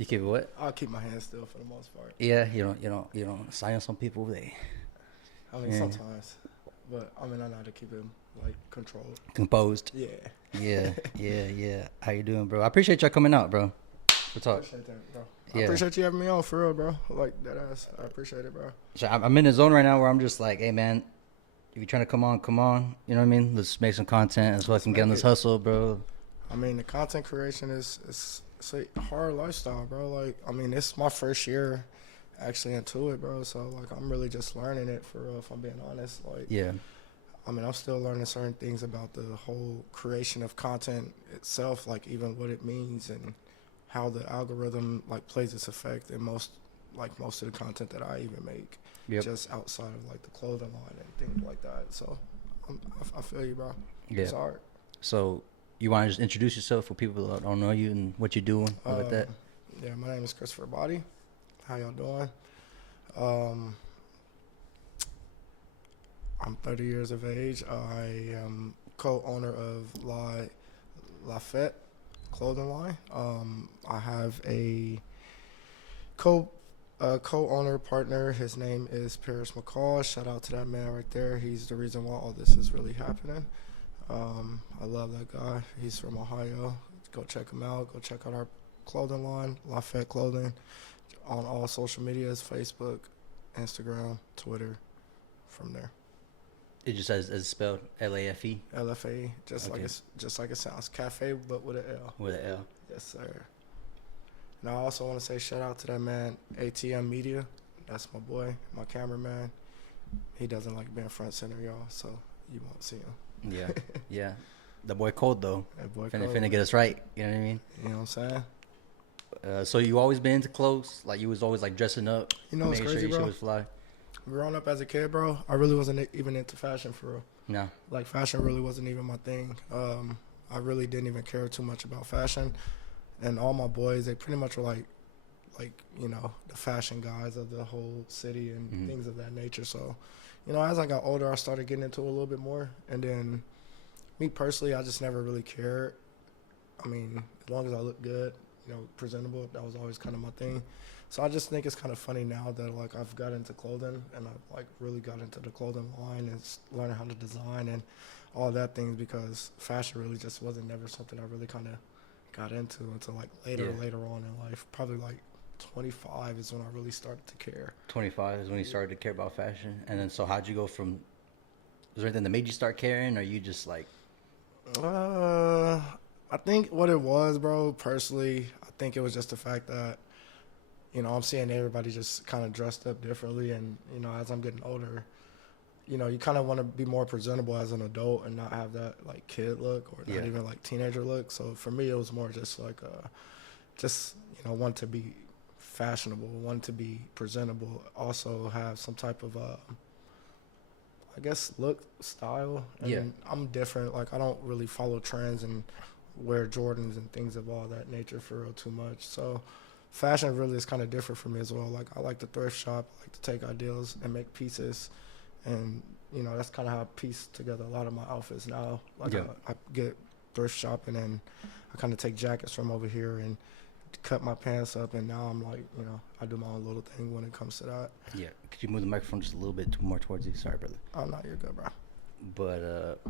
You keep it what? I'll keep my hands still for the most part. Yeah, you don't silence some people. They I mean, yeah, sometimes, but I mean, I know how to keep him like controlled. composed. Yeah. Yeah. How you doing, bro? I appreciate y'all coming out, bro. We'll talk. Appreciate that, bro. I Yeah. appreciate you having me on for real, bro. Like that ass. I appreciate it, bro. So I'm in the zone right now where I'm just like, hey, man, if you're trying to come on, come on. You know what I mean? Let's make some content as well as Let's get on make this it. hustle, bro. I mean, the content creation is it's a hard lifestyle, bro. Like, I mean, it's my first year actually into it, bro. So like, I'm really just learning it for real. If I'm being honest, like, Yeah. I mean, I'm still learning certain things about the whole creation of content itself, like even what it means and how the algorithm like plays its effect in most of the content that I even make, Yep. just outside of like the clothing line and things like that. So I feel you, bro. Yeah. It's hard. So you want to just introduce yourself for people that don't know you and what you're doing, stuff like that? Yeah, my name is Christopher Body. How y'all doing? Um, I'm 30 years of age. I am co-owner of LAFE clothing line. I have a co-owner partner. His name is Paris McCall. Shout out to that man right there. He's the reason why all this is really happening. I love that guy. He's from Ohio. Go check him out. Go check out our clothing line, LaFette Clothing, on all social medias, Facebook, Instagram, Twitter, from there. It just says it's spelled LAFE LFA, just Okay. like it sounds. Cafe, but with an L. with an L. Yes, sir. And I also want to say shout out to that man, ATM Media. That's my boy, my cameraman. He doesn't like being front center, y'all, so you won't see him. Yeah. The boy cold though. That boy Finna get us right. You know what I mean? You know what I'm saying? So you always been into clothes? Like you was always like dressing up, You know what's making crazy, sure your shit bro? was fly? Growing up as a kid, bro, I really wasn't even into fashion for real. No. Like, fashion really wasn't even my thing. I really didn't even care too much about fashion. And all my boys, they pretty much were like, you know, the fashion guys of the whole city and things of that nature. So, you know, as I got older, I started getting into it a little bit more. And then me personally, I just never really cared. I mean, as long as I look good, you know, presentable, that was always kind of my thing. So I just think it's kind of funny now that like I've got into clothing and I've like really got into the clothing line and learning how to design and all that things, because fashion really just wasn't never something I really kind of got into until like later on in life. Probably like 25 is when I really started to care. 25 is when you started to care about fashion, and then so how'd you go from? Was there anything that made you start caring, or you just like? I think what it was, bro, personally, I think it was just the fact that, you know, I'm seeing everybody just kind of dressed up differently. And, you know, as I'm getting older, you know, you kind of want to be more presentable as an adult and not have that, like, kid look or not even, like, teenager look. So for me, it was more just, like, you know, want to be fashionable, want to be presentable, also have some type of, I guess, look, style. And I'm different. Like, I don't really follow trends and wear Jordans and things of all that nature for real too much. So fashion really is kind of different for me as well. Like, I like to thrift shop, I like to take ideas and make pieces. And, you know, that's kind of how I piece together a lot of my outfits now. Like, I get thrift shopping and I kind of take jackets from over here and cut my pants up. And now I'm like, you know, I do my own little thing when it comes to that. Yeah. Could you move the microphone just a little bit more towards you? Sorry, brother. Oh, no, you're good, bro. But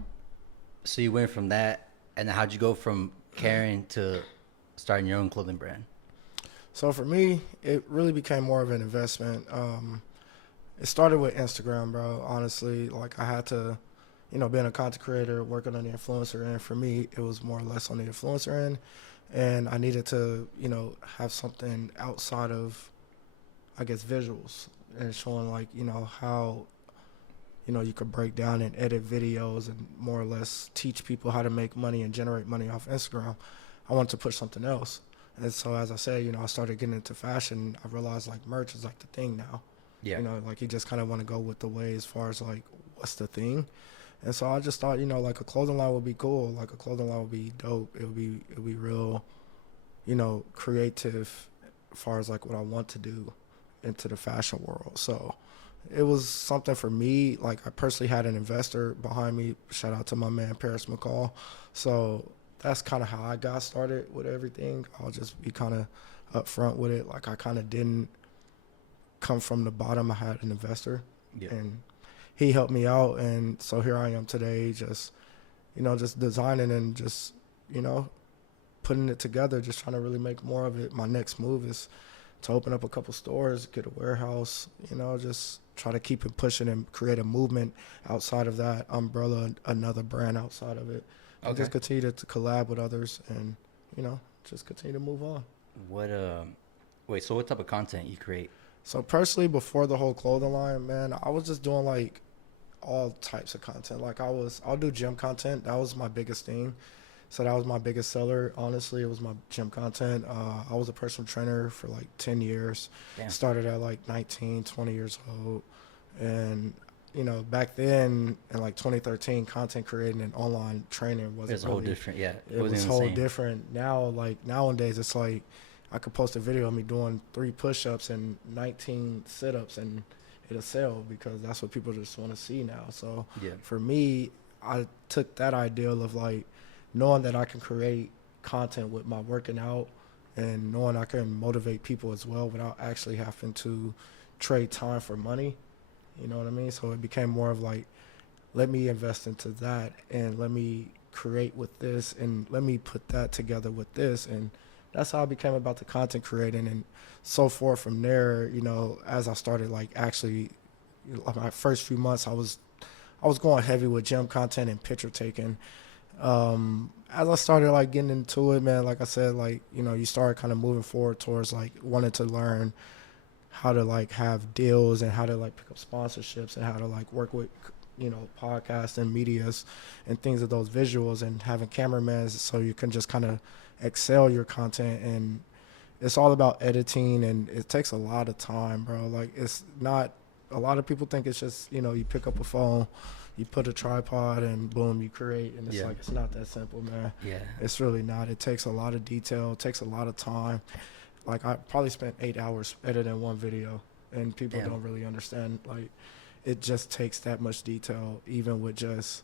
so you went from that, and then how'd you go from caring to starting your own clothing brand? So for me, it really became more of an investment. It started with Instagram, bro. Honestly, like I had to, you know, being a content creator, working on the influencer end. For me, it was more or less on the influencer end, and I needed to, you know, have something outside of, I guess, visuals and showing like, you know, how, you know, you could break down and edit videos and more or less teach people how to make money and generate money off Instagram. I wanted to push something else. And so, as I said, you know, I started getting into fashion. I realized, like, merch is, like, the thing now. Yeah. You know, like, you just kind of want to go with the way as far as, like, what's the thing. And so I just thought, you know, like, a clothing line would be cool. Like, a clothing line would be dope. It would be real, you know, creative as far as, like, what I want to do into the fashion world. So it was something for me. Like, I personally had an investor behind me. Shout out to my man, Paris McCall. So that's kind of how I got started with everything. I'll just be kind of up front with it. Like I kind of didn't come from the bottom. I had an investor, Yeah. and he helped me out, and so here I am today, just just designing and just putting it together, just trying to really make more of it. My next move is to open up a couple stores, get a warehouse, just try to keep it pushing and create a movement outside of that umbrella, another brand outside of it, and just continue to collab with others, and just continue to move on. Wait, so what type of content you create? So personally, before the whole clothing line, man, I was just doing like all types of content. Like I'll do gym content. That was my biggest thing. So that was my biggest seller. Honestly, it was my gym content. I was a personal trainer for like 10 years. Damn. Started at like 19, 20 years old. And, back then in like 2013, content creating and online training wasn't It's a whole different, yeah. It was whole different. Now, like nowadays, it's like I could post a video of me doing 3 push-ups and 19 sit-ups and it'll sell because that's what people just want to see now. So for me, I took that ideal of like knowing that I can create content with my working out and knowing I can motivate people as well without actually having to trade time for money. You know what I mean? So it became more of like, let me invest into that and let me create with this and let me put that together with this. And that's how I became about the content creating and so forth from there. As I started like actually my first few months, I was going heavy with gym content and picture taking. As I started like getting into it, man, like I said, like, you start kind of moving forward towards like wanting to learn how to like have deals and how to like pick up sponsorships and how to like work with, podcasts and medias and things of those visuals and having cameramans so you can just kind of excel your content. And it's all about editing and it takes a lot of time, bro. Like it's not, a lot of people think it's just, you pick up a phone, you put a tripod and boom, you create. And it's like, it's not that simple, man. Yeah. It's really not. It takes a lot of detail. It takes a lot of time. Like I probably spent 8 hours editing one video and people don't really understand. Like it just takes that much detail, even with just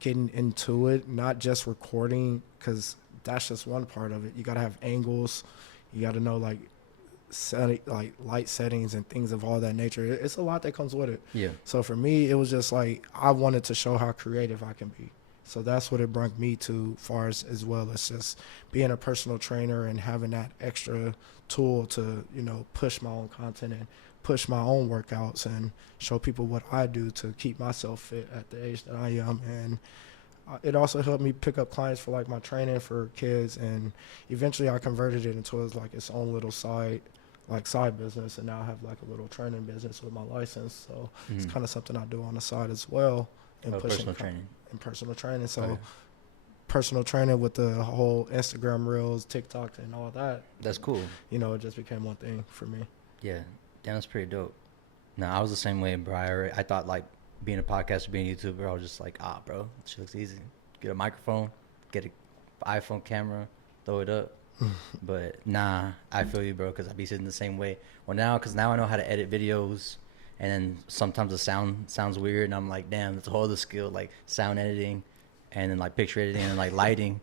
getting into it, not just recording, because that's just one part of it. You got to have angles. You got to know like light settings and things of all that nature. It's a lot that comes with it. Yeah. So for me, it was just like I wanted to show how creative I can be. So that's what it brought me to, far as well as just being a personal trainer and having that extra tool to push my own content and push my own workouts and show people what I do to keep myself fit at the age that I am. And it also helped me pick up clients for like my training for kids, and eventually I converted it into like its own little side business, and now I have like a little training business with my license. So it's kind of something I do on the side as well. And personal training. And personal training. So personal training with the whole Instagram reels, TikTok, and all that. That's cool. It just became one thing for me. Yeah, that's pretty dope. No, I was the same way, bro. I thought like being a podcaster, being a YouTuber, I was just like, bro, this looks easy. Get a microphone, get an iPhone camera, throw it up. But nah, I feel you, bro, because I be sitting the same way. Well, because now I know how to edit videos, and then sometimes the sound sounds weird, and I'm like, damn, that's a whole other skill, like sound editing, and then like picture editing, and like lighting,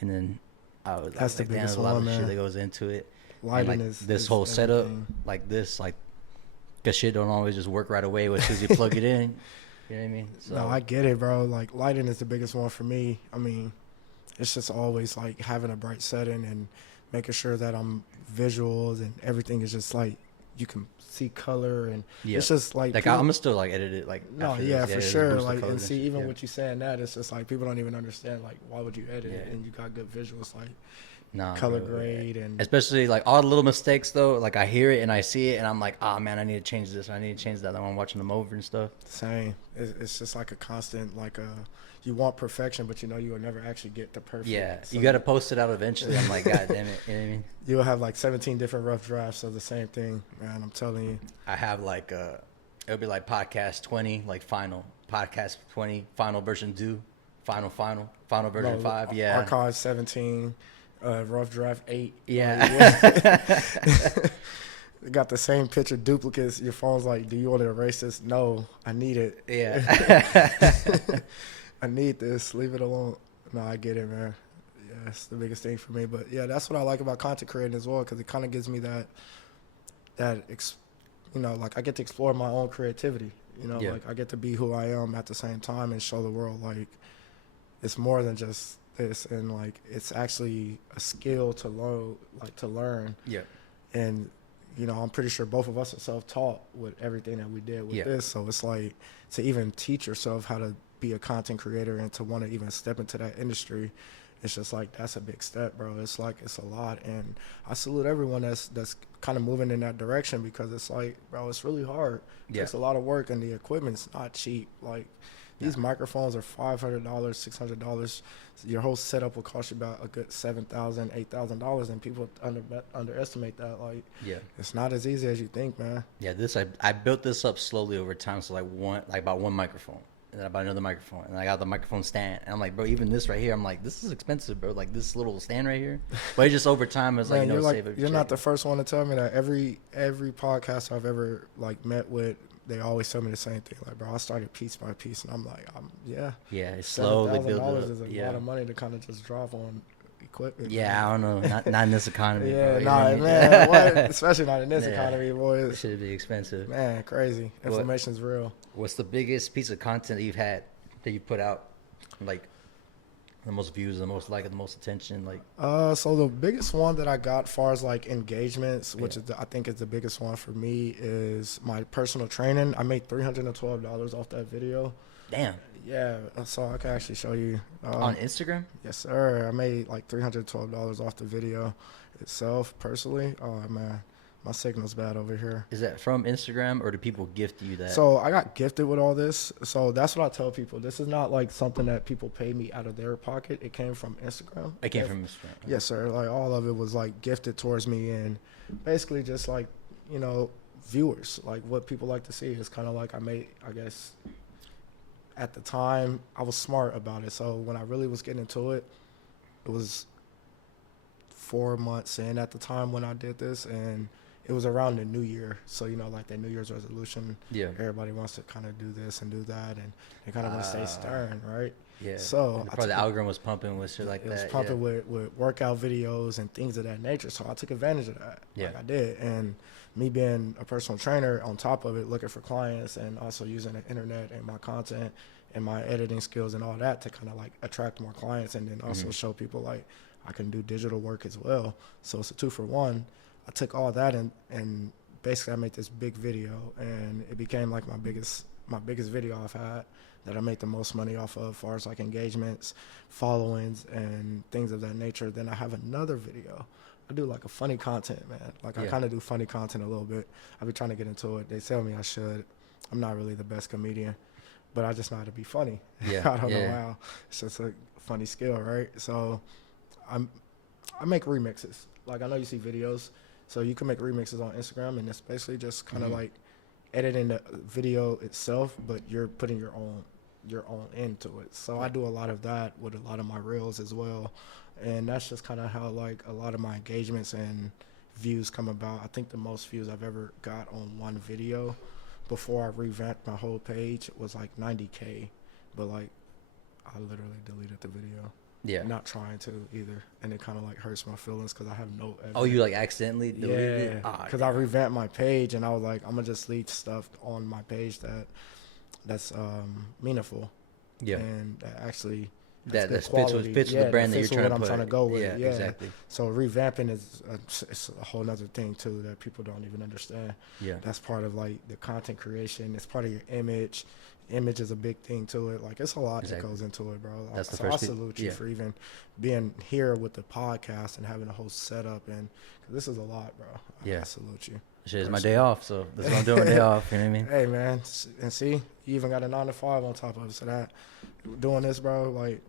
and then That's like, the damn, biggest there's a lot one, of man. shit that goes into it. Lighting and, like, is this is whole setup, everything. like this, like, because shit don't always just work right away as soon as you plug it in. You know what I mean? So, No, I get it, bro. Like lighting is the biggest one for me. I mean, it's just always like having a bright setting and making sure that I'm visuals and everything is just like you can see color, and it's just like I'm gonna still like edit it like no, after yeah, this. for just sure. boost the Like, colors and see, shit, even with you saying that, it's just like people don't even understand like why would you edit it, Yeah. and you got good visuals like Nah, color bro. grade and Especially like all the little mistakes though. Like I hear it and I see it and I'm like, man, I need to change this. I need to change that. Then I'm watching them over and stuff. same. It's just like a constant you want perfection, but you will never actually get the perfect. Yeah, So you got to post it out eventually. I'm like, God damn it. You know what I mean? You'll have like 17 different rough drafts of the same thing, man. I'm telling you. I have like it'll be like podcast 20, like final podcast 20, final version 2, final version No, 5. Yeah, Archive 17, rough draft 8. yeah. You got the same picture duplicates. Your phone's like, do you want to erase this? No, I need it. Yeah. I need this. Leave it alone. No, I get it, man. Yeah, it's the biggest thing for me. But yeah, that's what I like about content creating as well, because it kind of gives me like I get to explore my own creativity. Yeah. Like I get to be who I am at the same time and show the world like it's more than just this, and like it's actually a skill to learn. Yeah. And I'm pretty sure both of us are self-taught with everything that we did with this. So it's like to even teach yourself how to be a content creator and to want to even step into that industry, it's just like that's a big step, bro. It's like it's a lot, and I salute everyone that's kind of moving in that direction, because it's like, bro, it's really hard. It takes a lot of work, and the equipment's not cheap. Like these microphones are $500, $600. Your whole setup will cost you about a good $7,000, $8,000, and people underestimate that. Like, it's not as easy as you think, man. Yeah, I built this up slowly over time. So I bought one microphone, and then I bought another microphone, and I got the microphone stand. And I'm like, bro, even this right here, I'm like, this is expensive, bro. Like this little stand right here. But it's just over time, it's man, like, you're not the first one to tell me that. Every podcast I've ever like met with, they always tell me the same thing. Like, bro, I started piece by piece, and I'm like, yeah, it's slowly building up. $7,000 is a lot of money to kind of just drop on equipment. Yeah, man. I don't know, not in this economy. Yeah, bro, man, what? Especially not in this economy, boys. It should be expensive. Man, crazy. Information's real. What's the biggest piece of content that you've had that you put out, like the most views, the most the most attention, like? So the biggest one that I got, as far as like engagements, which is I think is the biggest one for me, is my personal training. I made $312 off that video. Damn. Yeah, so I can actually show you. On Instagram? Yes, sir. I made like $312 off the video itself, personally. Oh, man, my signal's bad over here. Is that from Instagram, or do people gift you that? So I got gifted with all this. So that's what I tell people. This is not like something that people pay me out of their pocket. It came from Instagram. It came from Instagram. Yes, sir. Like all of it was like gifted towards me, and basically just like, viewers, like what people like to see. It's kind of like I guess at the time I was smart about it. So when I really was getting into it, it was 4 months in at the time when I did this, and it was around the new year. So, like the New Year's resolution. Yeah. Everybody wants to kind of do this and do that, and they kind of want to stay stern, right? Yeah. So probably the algorithm was pumping with shit like that. It was pumping with workout videos and things of that nature. So I took advantage of that. Yeah. Like I did. And me being a personal trainer, on top of it, looking for clients, and also using the internet and my content and my editing skills and all that to kind of like attract more clients, and then also show people like I can do digital work as well. So it's a 2-for-1. I took all that and basically I made this big video, and it became like my biggest video I've had, that I make the most money off of, as far as like engagements, followings, and things of that nature. Then I have another video. I do like a funny content, man. Like I kind of do funny content a little bit. I've been trying to get into it. They tell me I should. I'm not really the best comedian, but I just know how to be funny. Yeah. I don't know how. It's just a funny skill, right? So I make remixes. Like I know you see videos. So you can make remixes on Instagram, and it's basically just kind of like editing the video itself, but you're putting your own into it. So I do a lot of that with a lot of my reels as well, and that's just kind of how like a lot of my engagements and views come about. I think the most views I've ever got on one video before I revamped my whole page was like 90K, but like I literally deleted the video. Yeah. Not trying to either. And it kind of like hurts my feelings because I have no evidence. Oh, you like accidentally deleted it? Yeah. Because I revamped my page, and I was like, I'm going to just leave stuff on my page that's meaningful. Yeah. And that actually that fits with the brand that you're trying to put. I'm trying to go with. Yeah, exactly. So revamping is it's a whole other thing too that people don't even understand. Yeah. That's part of like the content creation. It's part of your image. Image is a big thing to it. Like it's a lot that goes into it, bro. That's the so first I salute you for even being here with the podcast and having a whole setup, and cause this is a lot, bro. I salute you. Shit, it's my day off, so that's what I'm doing. Day off, you know what I mean? Hey, man, and see, you even got a 9 to 5 on top of it. So that doing this, bro, like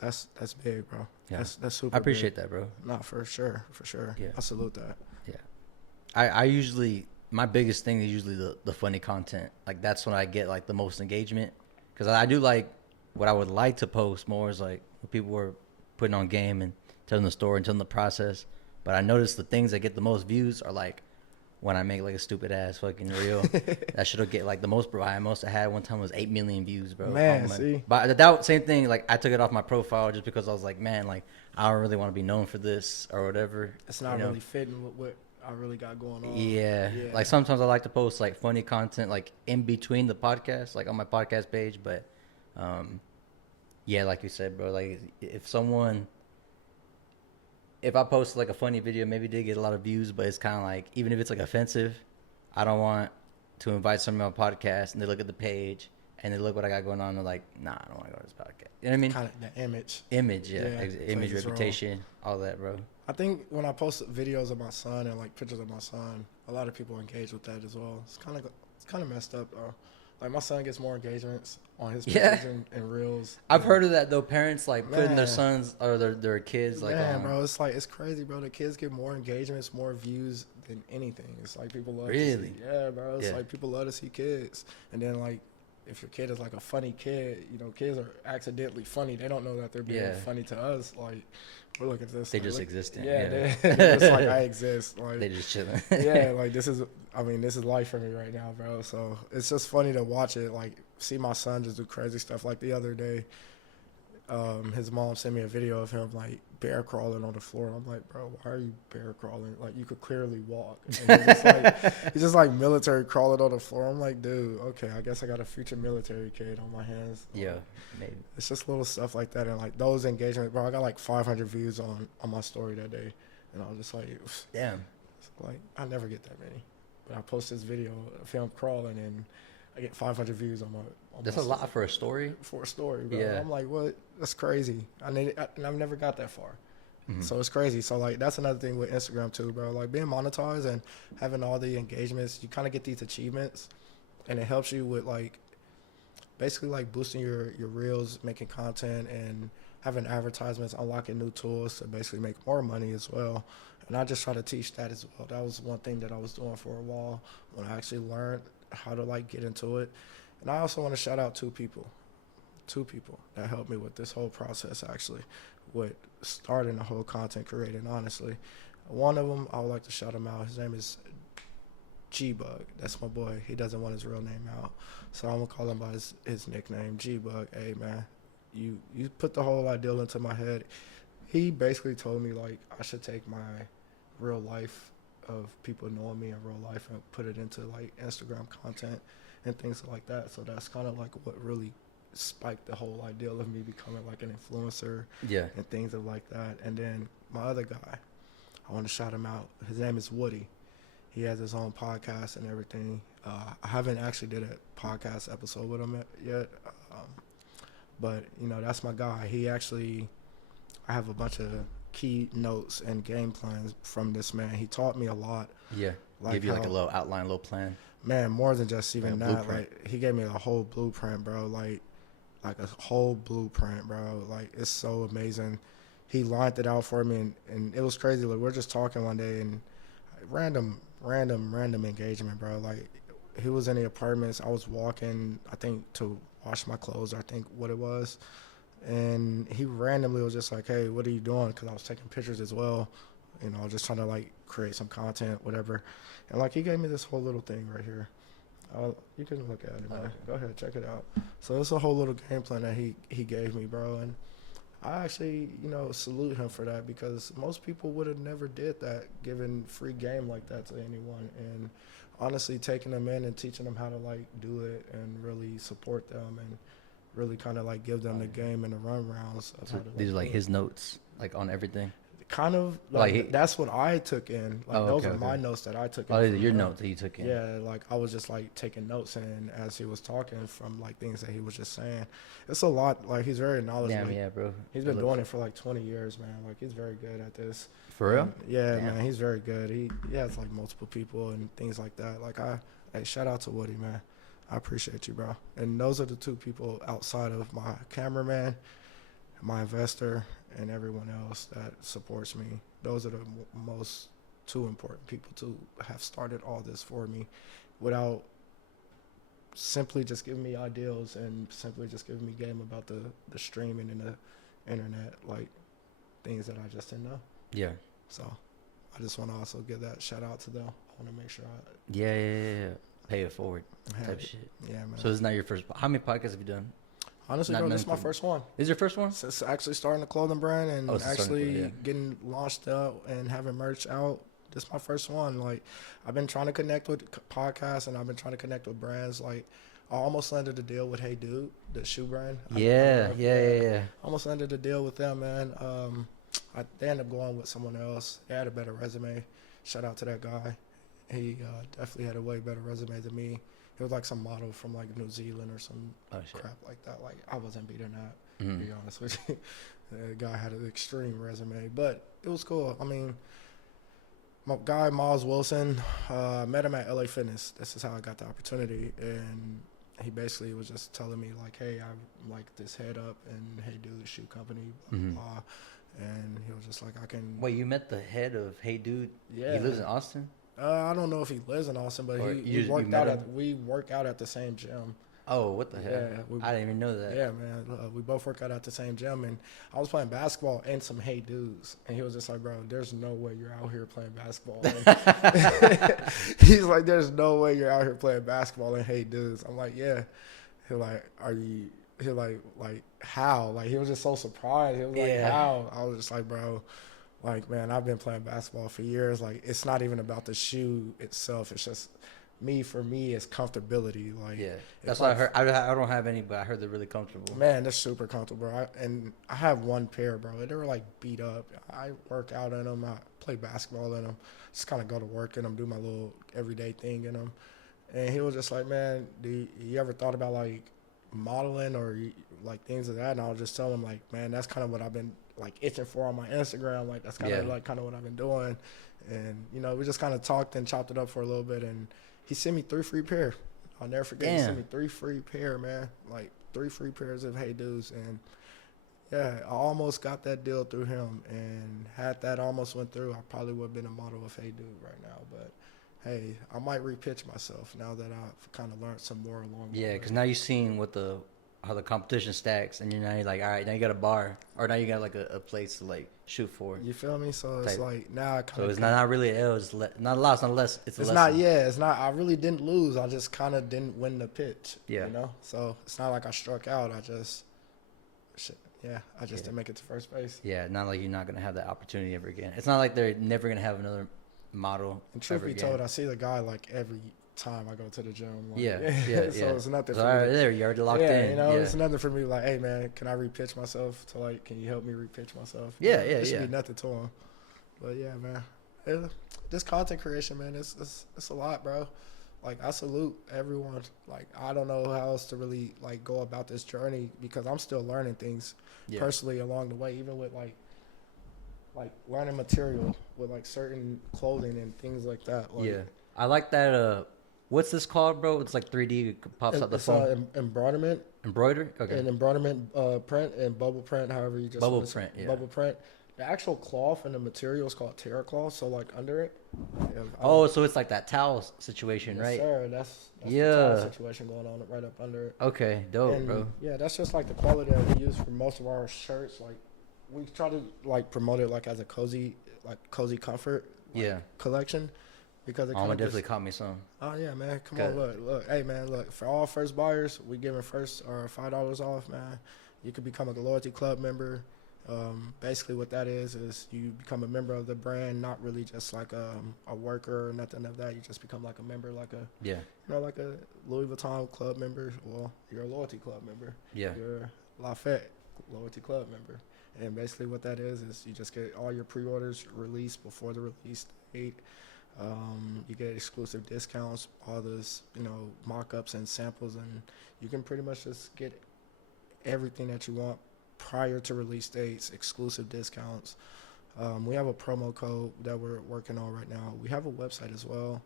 that's big, bro. Yeah, that's super. I appreciate big. that, bro. Nah, for sure. Yeah, I salute that. Yeah, I usually. My biggest thing is usually the funny content. Like that's when I get like the most engagement, because I do like what I would like to post more is like when people were putting on game and telling the story and telling the process. But I notice the things that get the most views are like when I make like a stupid ass fucking reel. That shit'll get like the most, bro. Most I had one time was 8 million views, bro. Man, Oh, my. see? But that same thing, like I took it off my profile just because I was like, man, like I don't really want to be known for this or whatever. It's not really fitting with what I really got going on. Yeah. Like sometimes I like to post like funny content like in between the podcast, like on my podcast page. But yeah, like you said, bro, like if I post like a funny video, maybe it did get a lot of views, but it's kind of like, even if it's like offensive, I don't want to invite someone on a podcast and they look at the page and they look what I got going on. And they're like, nah, I don't want to go to this podcast. You know what I mean? Kind of the image. Image, yeah. Image, reputation, all that, bro. I think when I post videos of my son and like pictures of my son, a lot of people engage with that as well. It's kind of messed up though. Like my son gets more engagements on his pictures and reels. I've heard of that though. Parents like putting their sons or their kids like on. Bro, it's crazy, bro. The kids get more engagements, more views than anything. It's like people love really? to see. Yeah, bro. It's like people love to see kids. And then like if your kid is like a funny kid, you know, kids are accidentally funny. They don't know that they're being funny to us. Like we're looking at this. They just existing. Yeah, they're just like I exist. Like they just chilling. Yeah, like this is life for me right now, bro. So it's just funny to watch it, like see my son just do crazy stuff. Like the other day, his mom sent me a video of him like bear crawling on the floor. I'm like, bro, why are you bear crawling? Like you could clearly walk. And he's just like military crawling on the floor. I'm like, dude, okay, I guess I got a future military kid on my hands. Yeah, maybe. It's just little stuff like that, and like those engagements, bro. I got like 500 views on my story that day, and I was just like, damn. Like I never get that many, but I post this video of him crawling and I get 500 views on my. That's a lot for a story. For a story, bro. Yeah. I'm like, what? That's crazy. And I've never got that far. Mm-hmm. So it's crazy. So like that's another thing with Instagram too, bro. Like being monetized and having all the engagements, you kind of get these achievements, and it helps you with like basically like boosting your reels, making content, and having advertisements, unlocking new tools to basically make more money as well. And I just try to teach that as well. That was one thing that I was doing for a while when I actually learned how to like get into it. And I also want to shout out two people that helped me with this whole process actually, with starting the whole content creating, honestly. One of them, I would like to shout him out. His name is G-Bug. That's my boy. He doesn't want his real name out. So I'm going to call him by his nickname, G-Bug. Hey, man, you put the whole ideal into my head. He basically told me, like, I should take my real life of people knowing me in real life and put it into, like, Instagram content and things like that. So that's kind of, like, what really spiked the whole ideal of me becoming, like, an influencer and things like that. And then my other guy, I want to shout him out. His name is Woody. He has his own podcast and everything. I haven't actually did a podcast episode with him yet, but, you know, that's my guy. I have a bunch of key notes and game plans from this man. He taught me a lot. Yeah, give you like a little outline, a little plan. Man, more than just even that. Like, he gave me a whole blueprint, bro. Like a whole blueprint, bro. Like, it's so amazing. He lined it out for me, and it was crazy. Like, we're just talking one day, and random engagement, bro. Like, he was in the apartments. I was walking, I think, to wash my clothes, I think what it was. And he randomly was just like, hey, what are you doing? Because I was taking pictures as well, you know, just trying to, like, create some content, whatever. And, like, he gave me this whole little thing right here. You can look at it, man. Go ahead, check it out. So it's a whole little game plan that he gave me, bro. And I actually, you know, salute him for that, because most people would have never did that, giving free game like that to anyone. And honestly, taking them in and teaching them how to, like, do it and really support them and really kind of, like, give them the game and the run rounds of how to, these are like his notes, like, on everything. Kind of like that's what I took in. Like, those are my notes that I took in. Oh, your notes that you took in. Yeah, like, I was just, like, taking notes in as he was talking from, like, things that he was just saying. It's a lot. Like, he's very knowledgeable. Damn, yeah, bro. He's been doing it for like 20 years, man. Like, he's very good at this. For real? Yeah, man, he's very good. He has, like, multiple people and things like that. Like, hey, shout out to Woody, man. I appreciate you, bro. And those are the two people outside of my cameraman, my investor, and everyone else that supports me. Those are the most two important people to have started all this for me, without simply just giving me ideals and simply just giving me game about the streaming and the internet, like, things that I just didn't know. Yeah. So I just want to also give that shout out to them. I want to make sure Yeah. Pay it forward I have type it. shit. Yeah, man. So this is not your first. How many podcasts have you done? Honestly, Not bro, this is my none- first one. This is your first one? So it's actually starting a clothing brand and Oh, it's starting actually to- yeah. getting launched up and having merch out. This is my first one. Like, I've been trying to connect with podcasts and I've been trying to connect with brands. Like, I almost landed a deal with Hey Dude, the shoe brand. Yeah. Almost landed a deal with them, man. They ended up going with someone else. They had a better resume. Shout out to that guy. He definitely had a way better resume than me. He was like some model from like New Zealand or some crap like that. Like, I wasn't beating that, to be honest with you. The guy had an extreme resume, but it was cool. I mean, my guy Miles Wilson, met him at LA Fitness. This is how I got the opportunity, and he basically was just telling me like, "Hey, I'm like this head up and Hey Dude shoe company, blah, blah." And he was just like, "I can." Wait, you met the head of Hey Dude? Yeah. He lives in Austin? I don't know if he lives in Austin, but Or we work out at the same gym. Oh, what the hell? Yeah, I didn't even know that. Yeah, man. We both work out at the same gym, and I was playing basketball and some Hey Dudes, and he was just like, "Bro, there's no way you're out here playing basketball." He's like, "There's no way you're out here playing basketball and Hey Dudes." I'm like, "Yeah." He like, "Are you?" He like how? Like, he was just so surprised. He was like, "How?" I was just like, "Bro, like, man, I've been playing basketball for years. Like, it's not even about the shoe itself. It's just." For me, it's comfortability. Like, yeah, that's what I heard. I don't have any, but I heard they're really comfortable. Man, they're super comfortable, bro. I have one pair, bro. They were like beat up. I work out in them. I play basketball in them. Just kind of go to work in them, do my little everyday thing in them. And he was just like, "Man, do you ever thought about like modeling or like things of that?" And I was just telling him like, "Man, that's kind of what I've been like itching for on my Instagram. Like, that's kind of what I've been doing." And we just kind of talked and chopped it up for a little bit, and he sent me 3 free pair. I'll never forget. Damn. He sent me 3 free pair, man. Like 3 free pairs of Hey Dudes. And yeah, I almost got that deal through him. And had that almost went through, I probably would have been a model of Hey Dude right now. But hey, I might repitch myself now that I've kind of learned some more along the way. Yeah, because now you're seeing how the competition stacks, and you're like, all right, now you got a bar, or now you got like a place to like shoot for. You feel me? So it's like now I kind of. So it's not really an L. It's not a loss, not less. It's a lesson. Not. Yeah, it's not. I really didn't lose. I just kind of didn't win the pitch. Yeah. So it's not like I struck out. I just didn't make it to first base. Yeah, not like you're not gonna have that opportunity ever again. It's not like they're never gonna have another model. And truth be told, I see the guy like every time I go to the gym. Like, yeah. So it's nothing for right me. there, you're already locked in. It's nothing for me. Like, hey man, can I repitch myself to like? Can you help me repitch myself? It should be nothing to him. But yeah, man, this content creation, man, it's a lot, bro. Like, I salute everyone. Like, I don't know how else to really like go about this journey because I'm still learning things personally along the way, even with like learning material with like certain clothing and things like that. Like, I like that. What's this called, bro? It's like 3D. It pops out the phone. Embroiderment. Embroidery? Okay. And embroiderment print and bubble print, however you just bubble print. Yeah. Bubble print. The actual cloth and the material is called terra cloth. So like under it. So it's like that towel situation, right? Sir, that's the towel situation going on right up under it. Okay, dope, bro. Yeah, that's just like the quality that we use for most of our shirts. Like, we try to like promote it like as a cozy comfort collection. Because it definitely caught me some. Oh yeah, man! Come on, look, hey man, look, for all first buyers, we giving first or $5 off, man. You could become a loyalty club member. Basically, what that is you become a member of the brand, not really just like a worker or nothing of that. You just become like a member, like like a Louis Vuitton club member. Well, you're a loyalty club member. Yeah, you're a LAFE loyalty club member, and basically what that is you just get all your pre-orders released before the release date. You get exclusive discounts, all this, mock-ups and samples, and you can pretty much just get everything that you want prior to release dates, exclusive discounts. We have a promo code that we're working on right now. We have a website as well,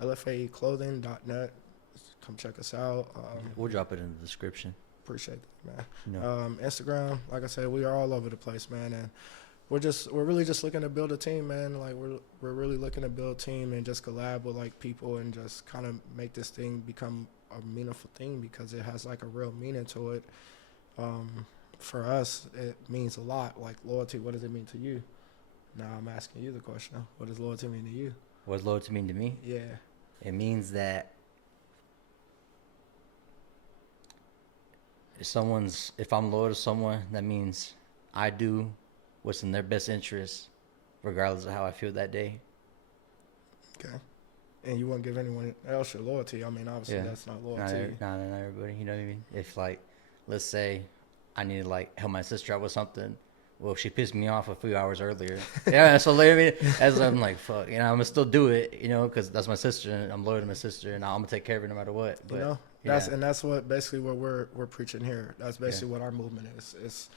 LFAclothing.net. Come check us out. We'll drop it in the description. Appreciate that, man. Instagram, like I said, we are all over the place, man, and we're really just looking to build a team, man. Like, we're really looking to build a team and just collab with like people and just kind of make this thing become a meaningful thing because it has like a real meaning to it. For us, it means a lot. Like, loyalty, what does it mean to you? Now I'm asking you the question. What does loyalty mean to you? What does loyalty mean to me? Yeah. It means that if I'm loyal to someone, that means I do what's in their best interest, regardless of how I feel that day. Okay. And you wouldn't give anyone else your loyalty. I mean, obviously that's not loyalty. Not everybody. You know what I mean? If like, let's say I need to like help my sister out with something. Well, she pissed me off a few hours earlier. Yeah, so later, as I'm like, fuck, I'm gonna still do it, because that's my sister, and I'm loyal to my sister, and I'm gonna take care of her no matter what. But that's what basically what we're preaching here. That's basically what our movement is. It's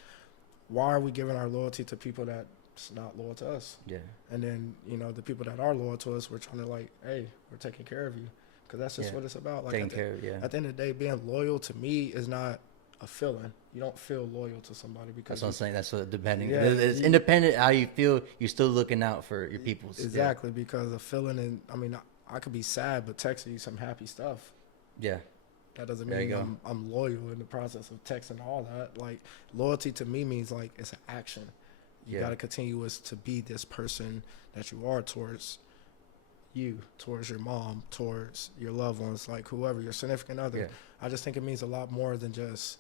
why are we giving our loyalty to people that's not loyal to us? Yeah. And then the people that are loyal to us, we're trying to like, hey, we're taking care of you, because that's just what it's about. Like taking care of At the end of the day, being loyal to me is not a feeling. You don't feel loyal to somebody because that's what I'm saying. That's what depending. It's independent how you feel. You're still looking out for your people. Exactly, because a feeling, and I mean, I could be sad, but texting you some happy stuff. Yeah. That doesn't mean I'm loyal in the process of texting all that. Like, loyalty to me means like it's an action. You got to continue to be this person that you are towards you, towards your mom, towards your loved ones, like whoever, your significant other. I just think it means a lot more than just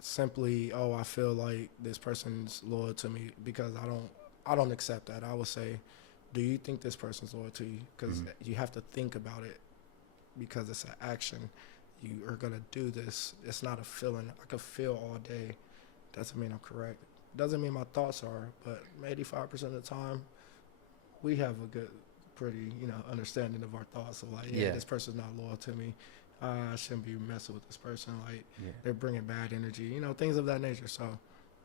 simply, I feel like this person's loyal to me, because I don't accept that. I would say, do you think this person's loyal to you? Because you have to think about it, because it's an action. You are going to do this. It's not a feeling. I could feel all day. Doesn't mean I'm correct. Doesn't mean my thoughts are, but 85% of the time, we have a good, pretty, understanding of our thoughts of like, this person's not loyal to me. I shouldn't be messing with this person. Like, they're bringing bad energy, things of that nature. So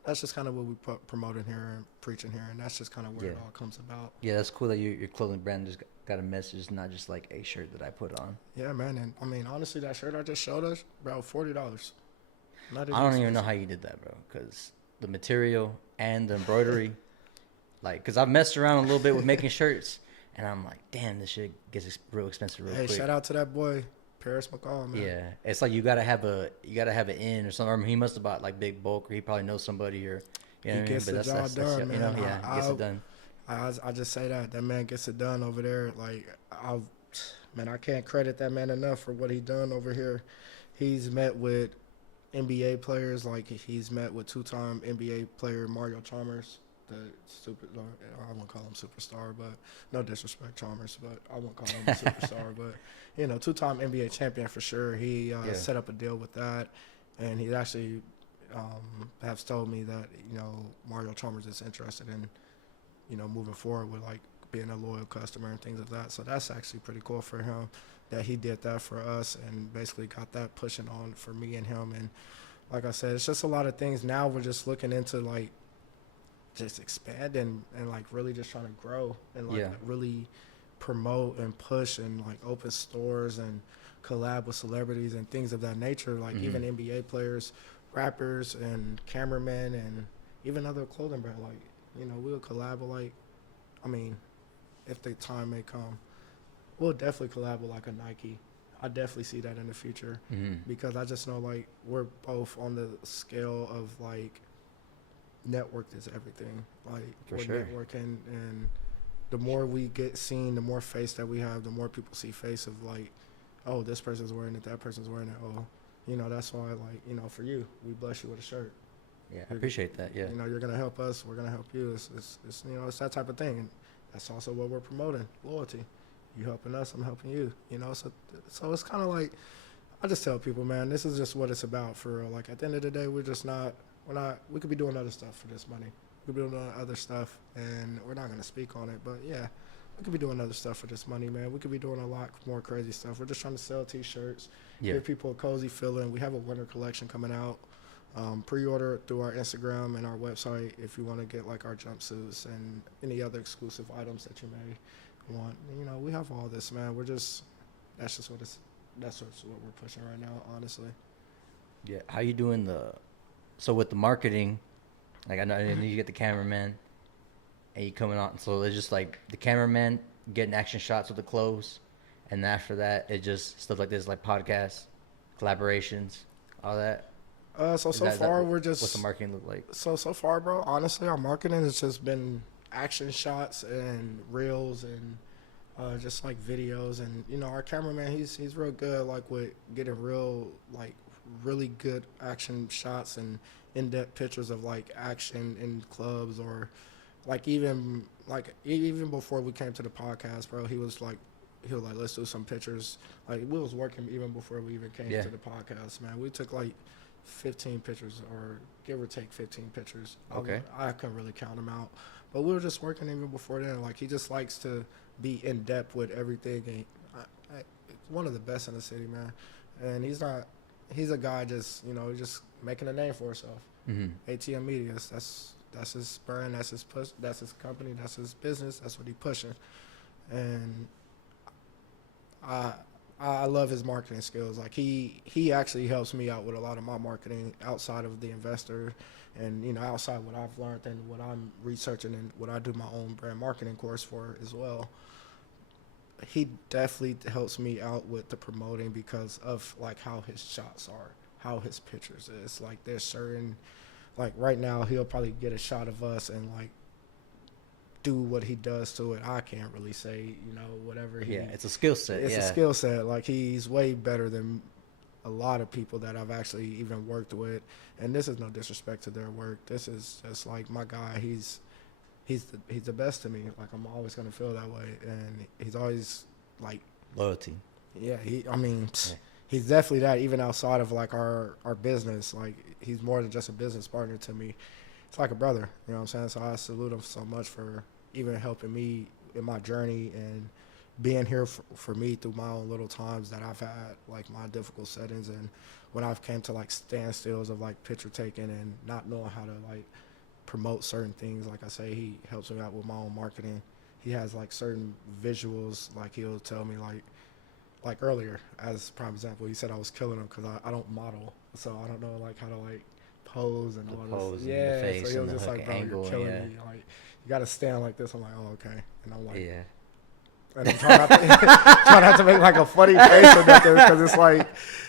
that's just kind of what we promoting here and preaching here, and that's just kind of where it all comes about. Yeah, that's cool that your clothing brand just got a message, not just like a shirt that I put on. Yeah, man. And I mean, honestly, that shirt I just showed us, bro, $40. I don't even know how you did that, bro, because the material and the embroidery, because I've messed around a little bit with making shirts, and I'm like, damn, this shit gets real expensive real quick. Hey, shout out to that boy, Paris McCall, man. Yeah, it's like you gotta have an in or something. I mean, he must have bought like big bulk, or he probably knows somebody, or he gets the job done, man. He gets it done. I just say that man gets it done over there. Like, I can't credit that man enough for what he done over here. He's met with NBA players, like he's met with two-time NBA player Mario Chalmers, I won't call him superstar, but no disrespect, Chalmers, but I won't call him a superstar, but two-time NBA champion for sure. He set up a deal with that, and he actually has told me that Mario Chalmers is interested in moving forward with like being a loyal customer and things of that. So that's actually pretty cool for him that he did that for us and basically got that pushing on for me and him. And like I said, it's just a lot of things. Now we're just looking into like just expanding and like really just trying to grow and like really promote and push and like open stores and collab with celebrities and things of that nature, like even NBA players, rappers and cameramen and even other clothing brand. Like, we'll collab with like, I mean, if the time may come, we'll definitely collab with like a Nike. I definitely see that in the future because I just know like we're both on the scale of like network is everything. Like for we're sure. networking, and the more we get seen, the more face that we have, the more people see face of like, oh, this person's wearing it, that person's wearing it. Oh, that's why like, for you, we bless you with a shirt. Yeah, I appreciate that. Yeah. You're going to help us. We're going to help you. It's it's that type of thing. And that's also what we're promoting, loyalty. You helping us, I'm helping you, So it's kind of like, I just tell people, man, this is just what it's about for real. Like, at the end of the day, we could be doing other stuff for this money. We could be doing other stuff, and we're not going to speak on it. But, yeah, we could be doing other stuff for this money, man. We could be doing a lot more crazy stuff. We're just trying to sell T-shirts, give people a cozy feeling. We have a winter collection coming out. Pre-order through our Instagram and our website if you want to get like our jumpsuits and any other exclusive items that you may want. We have all this, man. That's what we're pushing right now, honestly. Yeah. How you doing so with the marketing, like I know you get the cameraman and you coming on, so it's just like the cameraman getting action shots with the clothes, and after that it just stuff like this, like podcasts, collaborations, all that. So far we're just. What's the marketing look like? So far, bro, honestly, our marketing has just been action shots and reels and just like videos. And you know, our cameraman, he's real good like with getting real like really good action shots and in-depth pictures of like action in clubs, or like even before we came to the podcast, bro. He was like, let's do some pictures. Like we was working even before we even came to the podcast, man. We took like 15 pictures, or give or take 15 pictures. Okay. I couldn't really count them out, but we were just working even before then. Like he just likes to be in depth with everything, and one of the best in the city, man. And he's a guy just, you know, just making a name for himself. ATM Media, that's his brand, that's his push, that's his company, that's his business, that's what he pushing. And I love his marketing skills. Like he actually helps me out with a lot of my marketing outside of the investor, and you know, outside what I've learned and what I'm researching and what I do my own brand marketing course for as well. He definitely helps me out with the promoting because of like how his shots are, how his pictures is. Like there's certain, like right now he'll probably get a shot of us and like do what he does to it. I can't really say, you know, whatever he. Yeah, it's a skill set. It's a skill set. Like he's way better than a lot of people that I've actually even worked with. And this is no disrespect to their work. This is just like my guy. He's the best to me. Like I'm always gonna feel that way, and he's always like loyalty. Yeah, he's definitely that. Even outside of like our business, like he's more than just a business partner to me. It's like a brother. You know what I'm saying? So I salute him so much for even helping me in my journey and being here for me through my own little times that I've had, like my difficult settings, and when I've came to like standstills of like picture taking and not knowing how to like promote certain things. Like I say, he helps me out with my own marketing. He has like certain visuals, like he'll tell me like earlier, as a prime example, he said I was killing him because I don't model, so I don't know like how to like pose and all this. Yeah, the face, so he was and just like, bro, angle, you're killing yeah. me. Like you got to stand like this. I'm like, oh okay, and I'm like, Yeah. and I'm trying not to make like a funny face or nothing, because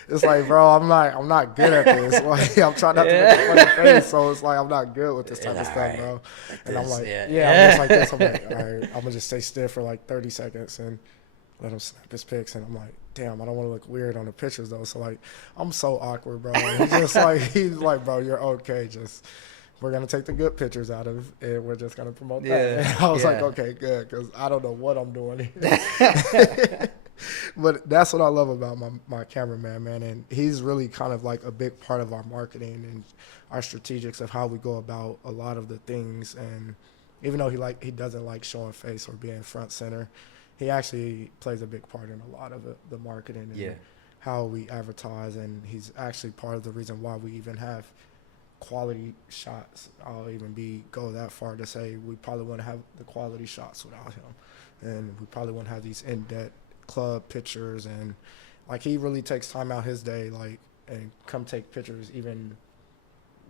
it's like, bro, I'm not good at this. Like I'm trying not to make a funny face, so it's like I'm not good with this type of stuff, bro. And I'm like, I'm just like this. I'm like, all right, I'm gonna just stay still for like 30 seconds and let him snap his pics. And I'm like, damn, I don't want to look weird on the pictures though. So like, I'm so awkward, bro. And he's like, bro, you're okay. Just we're gonna take the good pictures out of it, and we're just gonna promote that. And I was like, okay, good, because I don't know what I'm doing here. But that's what I love about my cameraman, man. And he's really kind of like a big part of our marketing and our strategics of how we go about a lot of the things. And even though he doesn't like showing face or being front center, he actually plays a big part in a lot of the marketing and how we advertise. And he's actually part of the reason why we even have quality shots. I'll even go that far to say we probably wouldn't have the quality shots without him, and we probably wouldn't have these in-depth club pictures. And like he really takes time out his day, like, and come take pictures even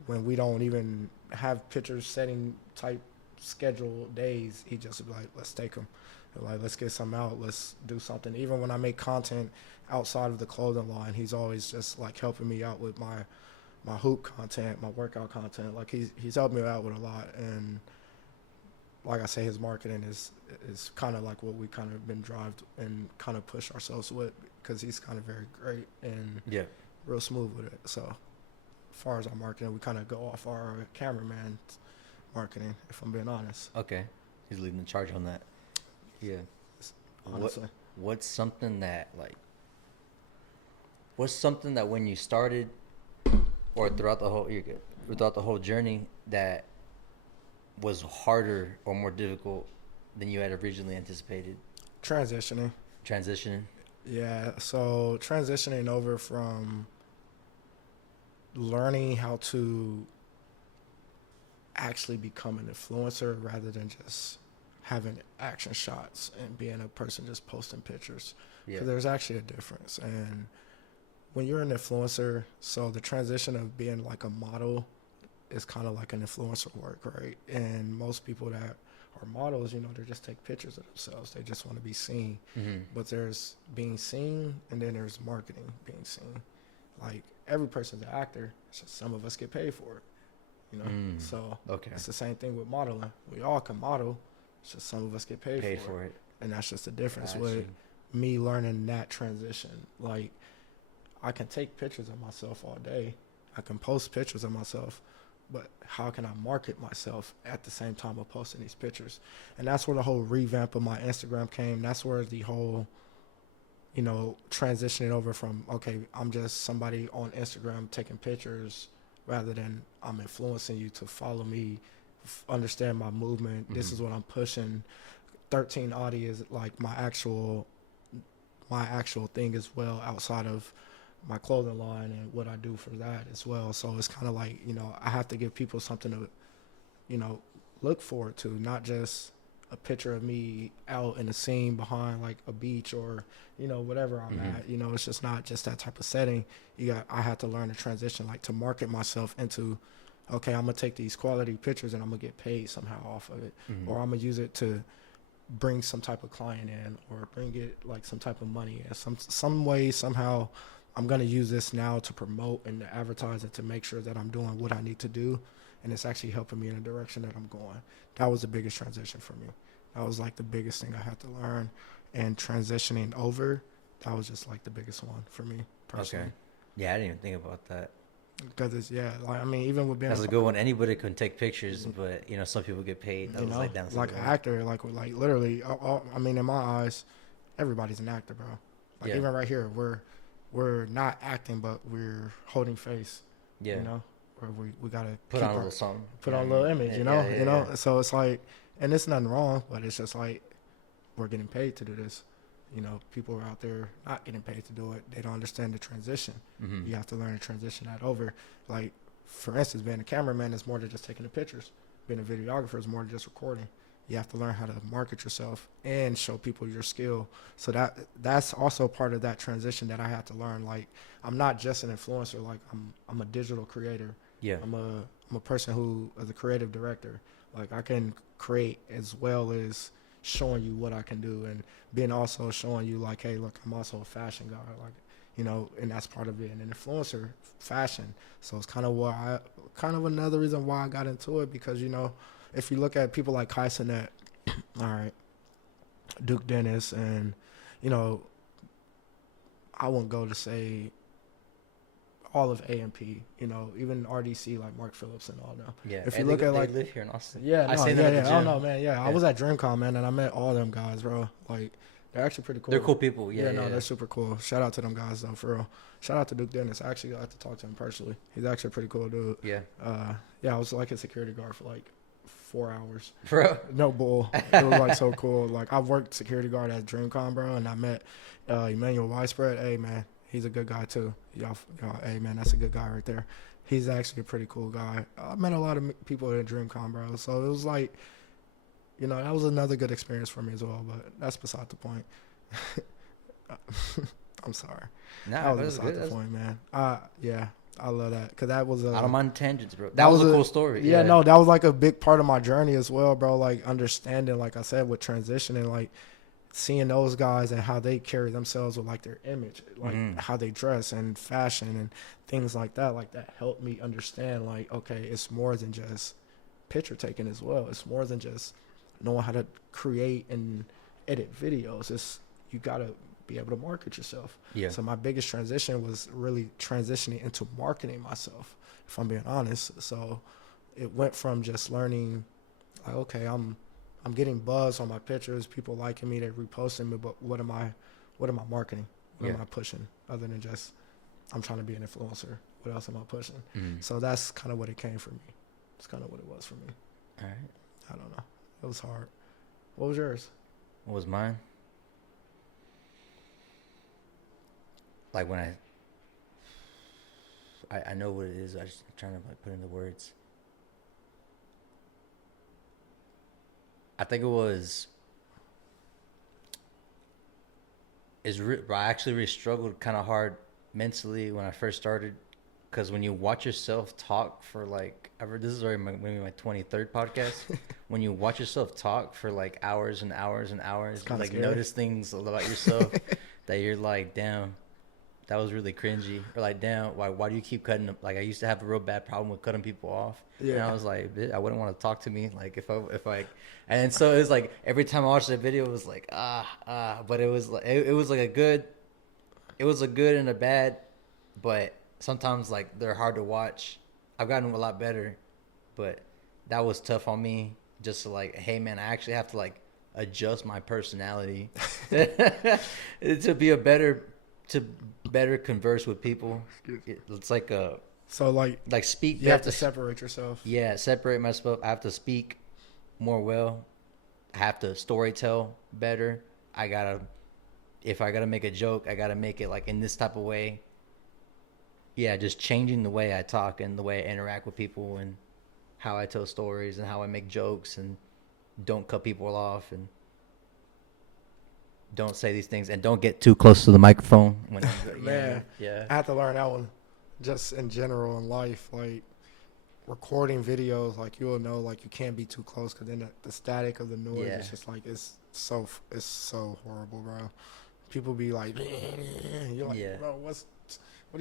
when we don't even have pictures setting type schedule days. He just be like, let's take them, like let's get some out, let's do something. Even when I make content outside of the clothing line, he's always just like helping me out with my hoop content, my workout content. Like he's helped me out with a lot. And like I say, his marketing is kind of like what we kind of been drived and kind of push ourselves with, because he's kind of very great and real smooth with it. So as far as our marketing, we kind of go off our cameraman marketing, if I'm being honest. Okay. He's leading the charge on that. Yeah. Honestly. What's something that when you started, or throughout the whole journey, that was harder or more difficult than you had originally anticipated? Transitioning. Yeah, so transitioning over from learning how to actually become an influencer rather than just having action shots and being a person just posting pictures. Because there's actually a difference. And when you're an influencer, so the transition of being like a model is kind of like an influencer work, right? And most people that are models, you know, they just take pictures of themselves. They just want to be seen. Mm-hmm. But there's being seen, and then there's marketing being seen. Like every person's an actor. It's just some of us get paid for it, you know? So it's the same thing with modeling. We all can model, It's just some of us get paid for it. And that's just the difference with me learning that transition. Like, I can take pictures of myself all day. I can post pictures of myself, but how can I market myself at the same time of posting these pictures? And that's where the whole revamp of my Instagram came. That's where the whole, you know, transitioning over from, okay, I'm just somebody on Instagram taking pictures rather than I'm influencing you to follow me, understand my movement. This is what I'm pushing. 13 Audi is like my actual thing as well, outside of my clothing line and what I do for that as well. So it's kind of like, you know, I have to give people something to, you know, look forward to, not just a picture of me out in a scene behind like a beach or, you know, whatever I'm at. You know, it's just not just that type of setting. I had to learn to transition, like to market myself into, okay, I'm gonna take these quality pictures and I'm gonna get paid somehow off of it, or I'm gonna use it to bring some type of client in, or bring it like some type of money in some way, somehow. I'm going to use this now to promote and to advertise and to make sure that I'm doing what I need to do. And it's actually helping me in the direction that I'm going. That was the biggest transition for me. That was like the biggest thing I had to learn. And transitioning over, that was just like the biggest one for me personally. Okay. Yeah, I didn't even think about that. Because it's, yeah, like, I mean, even with being... That's a good one. Anybody can take pictures, but, you know, some people get paid. That you was know, like an actor, like literally, I mean, in my eyes, everybody's an actor, bro. Like, even right here, we're not acting, but we're holding face. Yeah. You know, where we gotta put on a little something. Put on a little image. You know, you know. So it's like, and it's nothing wrong, but it's just like we're getting paid to do this. You know, people are out there not getting paid to do it. They don't understand the transition. You have to learn to transition that over. Like, for instance, being a cameraman is more than just taking the pictures. Being a videographer is more than just recording. You have to learn how to market yourself and show people your skill. So that's also part of that transition that I had to learn. Like, I'm not just an influencer. Like, I'm a digital creator. Yeah. I'm a person who is a creative director. Like, I can create as well as showing you what I can do, and being also showing you like, hey, look, I'm also a fashion guy. Like, you know, and that's part of being an influencer, fashion. So it's kind of another reason why I got into it, because, you know, if you look at people like Kai Cenat, all right, Duke Dennis, and, you know, I wouldn't go to say all of AMP, you know, even RDC, like Mark Phillips and all them. Yeah, if you look at like, live here in Austin. Yeah, I don't know, man. Yeah, I was at DreamCon, man, and I met all them guys, bro. Like, they're actually pretty cool. They're cool people. Yeah, they're super cool. Shout out to them guys, though, for real. Shout out to Duke Dennis. I actually got to talk to him personally. He's actually a pretty cool dude. Yeah. I was like a security guard for like 4 hours. Bro. No bull. It was like so cool. Like, I've worked security guard at DreamCon, bro, and I met Emmanuel Widespread. Hey, man, he's a good guy too. Y'all, hey, man, that's a good guy right there. He's actually a pretty cool guy. I met a lot of people at DreamCon, bro. So it was like, you know, that was another good experience for me as well. But that's beside the point. I'm sorry. Nah, that was beside the point, man. Yeah. I love that, because that was I don't mind tangents, bro. That was a cool story. Yeah, no, that was like a big part of my journey as well, bro. Like, understanding, like I said, with transitioning, like seeing those guys and how they carry themselves with like their image, like how they dress and fashion and things like that. Like, that helped me understand, like, okay, it's more than just picture taking as well. It's more than just knowing how to create and edit videos. It's, you gotta be able to market yourself. Yeah. So my biggest transition was really transitioning into marketing myself, if I'm being honest. So it went from just learning, like, okay, I'm getting buzz on my pictures, people liking me, they're reposting me, but what am I marketing? What am I pushing other than just I'm trying to be an influencer? What else am I pushing? So that's kind of what it came for me. It's kind of what it was for me. All right. I don't know. It was hard. What was yours? What was mine? Like, when I know what it is. I just trying to like put into words. I think it was. I actually really struggled kind of hard mentally when I first started, because when you watch yourself talk for like this is already maybe my 23rd podcast. When you watch yourself talk for like hours and hours and hours, you like scary. Notice things about yourself that you're like, damn. that was really cringy. Or like, damn, why do you keep cutting them? Like, I used to have a real bad problem with cutting people off. And I was like, I wouldn't want to talk to me. Like, if I, and so it was like, every time I watched the video, it was like, but it was like, it was like it was a good and a bad, but sometimes like they're hard to watch. I've gotten a lot better, but that was tough on me. Just to like, hey man, I actually have to like adjust my personality to be to better converse with people. It's like so like speak. You have to separate yourself. Yeah, separate myself. I have to speak more well. I have to storytell better. If I gotta make a joke, I gotta make it like in this type of way. Yeah, just changing the way I talk and the way I interact with people and how I tell stories and how I make jokes and don't cut people off and don't say these things and don't get too close to the microphone. When Man, yeah. I had to learn that one just in general in life. Like recording videos, like you will know, like you can't be too close because then the static of the noise is just like it's so horrible, bro. People be like, you're like, bro, what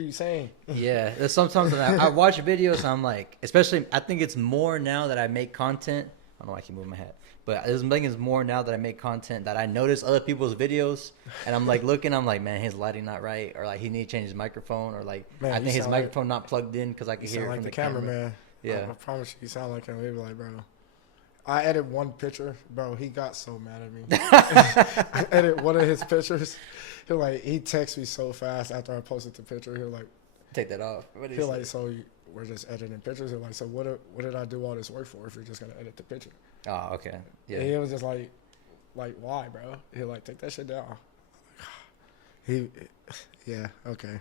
are you saying? Yeah, sometimes when I watch videos, and I'm like, especially, I think it's more now that I make content. I don't know why I keep moving my head, but I think it's more now that I make content that I notice other people's videos, and I'm like looking, I'm like, man, his lighting not right, or like he need to change his microphone, or like I think his microphone not plugged in because I can hear it from the camera. Man. Yeah, I promise you sound like him. He'd be like, bro. I edit one picture, bro. He got so mad at me. I edit one of his pictures. He texts me so fast after I posted the picture. He'll like, take that off. He'll like, so we're just editing pictures. He'll like, so what did I do all this work for if you're just gonna edit the picture? Oh, okay. Yeah. And he was just like why, bro? He'll like, take that shit down. Yeah, okay.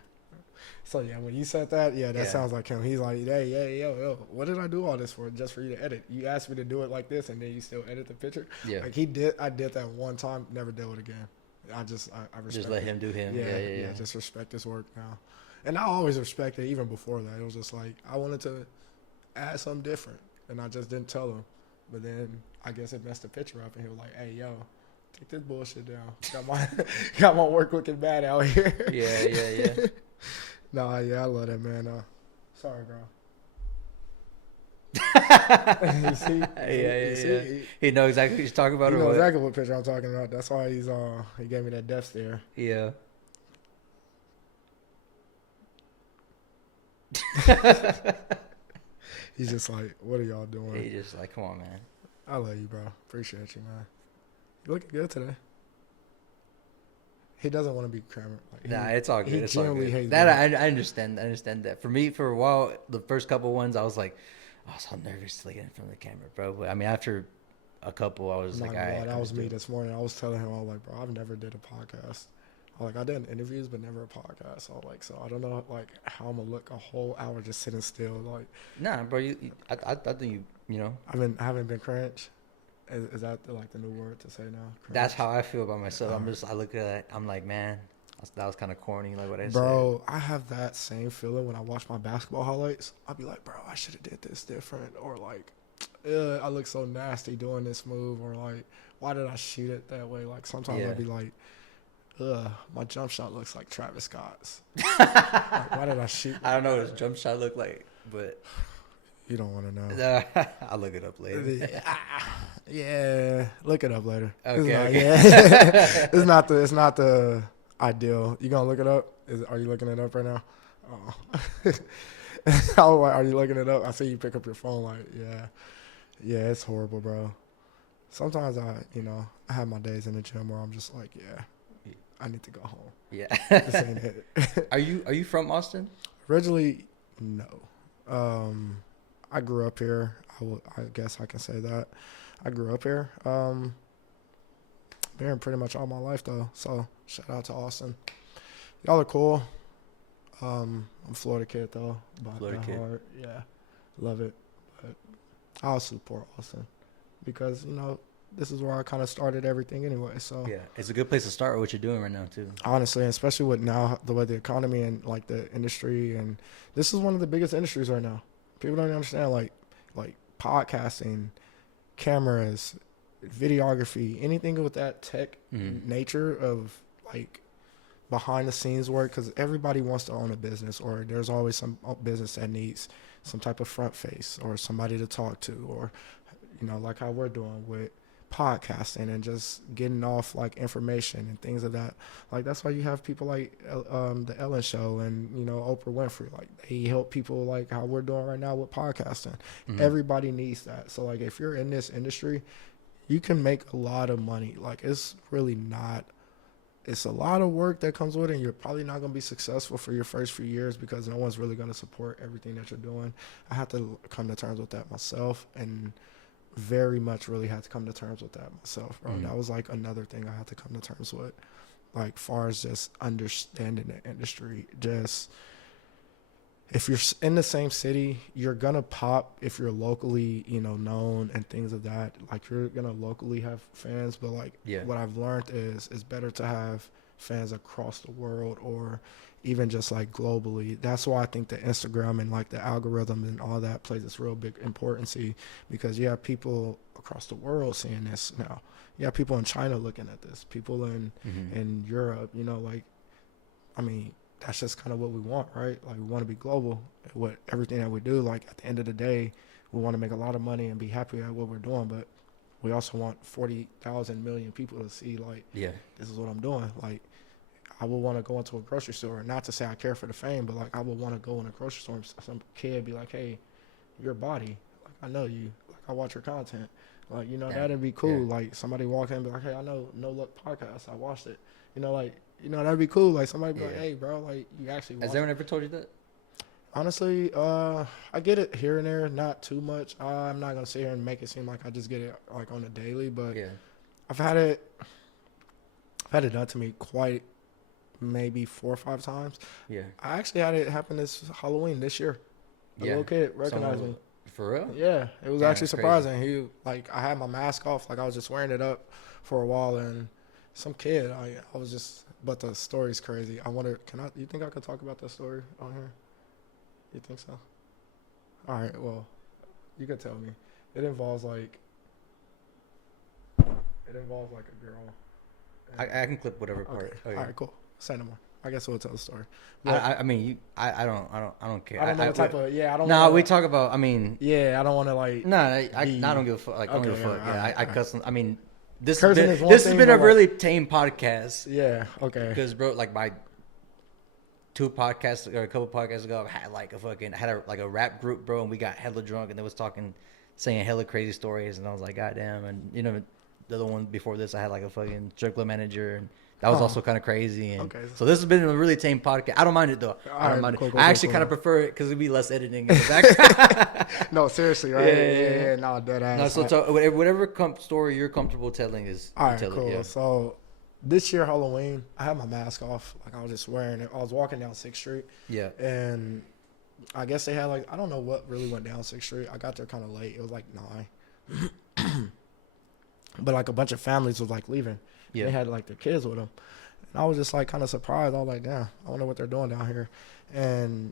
So yeah, when you said that, that sounds like him. He's like, hey, yo, what did I do all this for? Just for you to edit? You asked me to do it like this, and then you still edit the picture. Yeah. Like I did that one time. Never did it again. I respect. Just let him do him. Yeah. Just respect his work now, and I always respected it even before that. It was just like I wanted to add something different, and I just didn't tell him. But then I guess it messed the picture up, and he was like, hey, yo. Take this bullshit down. Got my work looking bad out here. Yeah. Nah, I love that, man. Sorry, bro. You see? He knows exactly what he's talking about. He knows exactly what picture I'm talking about. That's why he gave me that death stare. Yeah. He's just like, what are y'all doing? He's just like, come on, man. I love you, bro. Appreciate you, man. You looking good today. He doesn't want to be Kramer. It's all good. He genuinely hates that. I understand. I understand that. For me, for a while, the first couple ones, I was like, I was so nervous to get in front of the camera, bro. But I mean, after a couple, I was like, that was me this morning. I was telling him, I was like, bro, I've never did a podcast. I did interviews, but never a podcast. So I don't know, how I'm gonna look a whole hour just sitting still. Nah, bro. I think you know. I haven't been cringe. Is that the new word to say now? Cringe? That's how I feel about myself. I look at it, I'm like, man, that was kind of corny, like what I said. Bro, I have that same feeling when I watch my basketball highlights. I'll be like, bro, I should have did this different, or I look so nasty doing this move, or why did I shoot it that way? Sometimes I'd be like, my jump shot looks like Travis Scott's. Why did I shoot? I don't know what his jump shot looked like, but you don't want to know. I'll look it up later. Yeah, look it up later. Okay. It's not the ideal. You gonna look it up? Are you looking it up right now? Oh. I was like, are you looking it up? I see you pick up your phone. Yeah, it's horrible, bro. Sometimes I have my days in the gym where I'm just like, I need to go home. Yeah. This ain't it. Are you from Austin? Originally, no. I grew up here. I guess I can say that. I grew up here. Been here pretty much all my life, though. So, shout out to Austin. Y'all are cool. I'm a Florida kid, though. Florida kid. Heart. Yeah. Love it. But I also support Austin because, this is where I kind of started everything anyway. So yeah, it's a good place to start with what you're doing right now, too. Honestly, especially with now the way the economy and, the industry. And this is one of the biggest industries right now. People don't understand, like podcasting, cameras, videography, anything with that tech nature of behind the scenes work, because everybody wants to own a business, or there's always some business that needs some type of front face or somebody to talk to, or like how we're doing with podcasting and just getting off like information and things of that. Like that's why you have people like the Ellen Show and Oprah Winfrey. Like they help people like how we're doing right now with podcasting. Everybody needs that. So like if you're in this industry, you can make a lot of money. Like it's really not. It's a lot of work that comes with it, and you're probably not going to be successful for your first few years because no one's really going to support everything that you're doing. I had to come to terms with that myself, and very much really had to come to terms with that myself, bro. That was like another thing I had to come to terms with, like far as just understanding the industry. Just if you're in the same city, you're gonna pop if you're locally known and things of that. Like you're gonna locally have fans, but like what I've learned is it's better to have fans across the world, or even just like globally. That's why I think the Instagram and like the algorithm and all that plays this real big importance, because you have people across the world seeing this now. You have people in China looking at this, people in Europe, like, I mean, that's just kind of what we want, right? Like we want to be global. What everything that we do, like at the end of the day, we want to make a lot of money and be happy at what we're doing, but we also want 40,000 million people to see like, this is what I'm doing. Like I would want to go into a grocery store, not to say I care for the fame, but like I would want to go in a grocery store and some kid be like, hey, your body, like I know you, like I watch your content, like that'd be cool. Like somebody walk in and be like, hey, I know No Luck podcast, I watched it, that'd be cool. Like somebody be like, hey bro, like you actually watched. Has anyone ever told you that? Honestly, I get it here and there, not too much. I'm not gonna sit here and make it seem like I just get it like on a daily, but I've had it done to me quite maybe 4 or 5 times. I actually had it happen this Halloween this year. A little kid recognized me. For real? Yeah, it was actually surprising. Crazy. I had my mask off, like I was just wearing it up for a while, and some kid, I was just, but the story's crazy. I wonder, you think I could talk about that story on here? You think so? All right, well, you could tell me. It involves like a girl. I can clip whatever part. Okay. All right, cool. Say no more. I guess we'll tell the story. I mean, I don't care. I don't know what type of. Yeah, I don't. No, we talk about. I mean. Yeah, I don't want to like. No, I don't give a fuck. Like, I don't give a fuck. Yeah, I cuss. I mean, this has been a really tame podcast. Yeah. Okay. Because bro, like my 2 podcasts or a couple podcasts ago, I had a rap group, bro, and we got hella drunk and they was saying hella crazy stories, and I was like, goddamn. And the other one before this, I had like a fucking strip club manager, and that was also kind of crazy. And so this has been a really tame podcast. I don't mind it though. I don't mind it. I actually kind of prefer it because it'd be less editing in the background. No, seriously, right? Yeah. No, dead ass. No, so whatever story you're comfortable telling is. All right, cool. It, So this year Halloween, I had my mask off. Like I was just wearing it. I was walking down 6th Street. Yeah. And I guess they had I don't know what really went down 6th Street. I got there kind of late. It was like 9. But like a bunch of families was like leaving. Yeah. They had like their kids with them. And I was just like kind of surprised. I was like, damn, I wonder what they're doing down here. And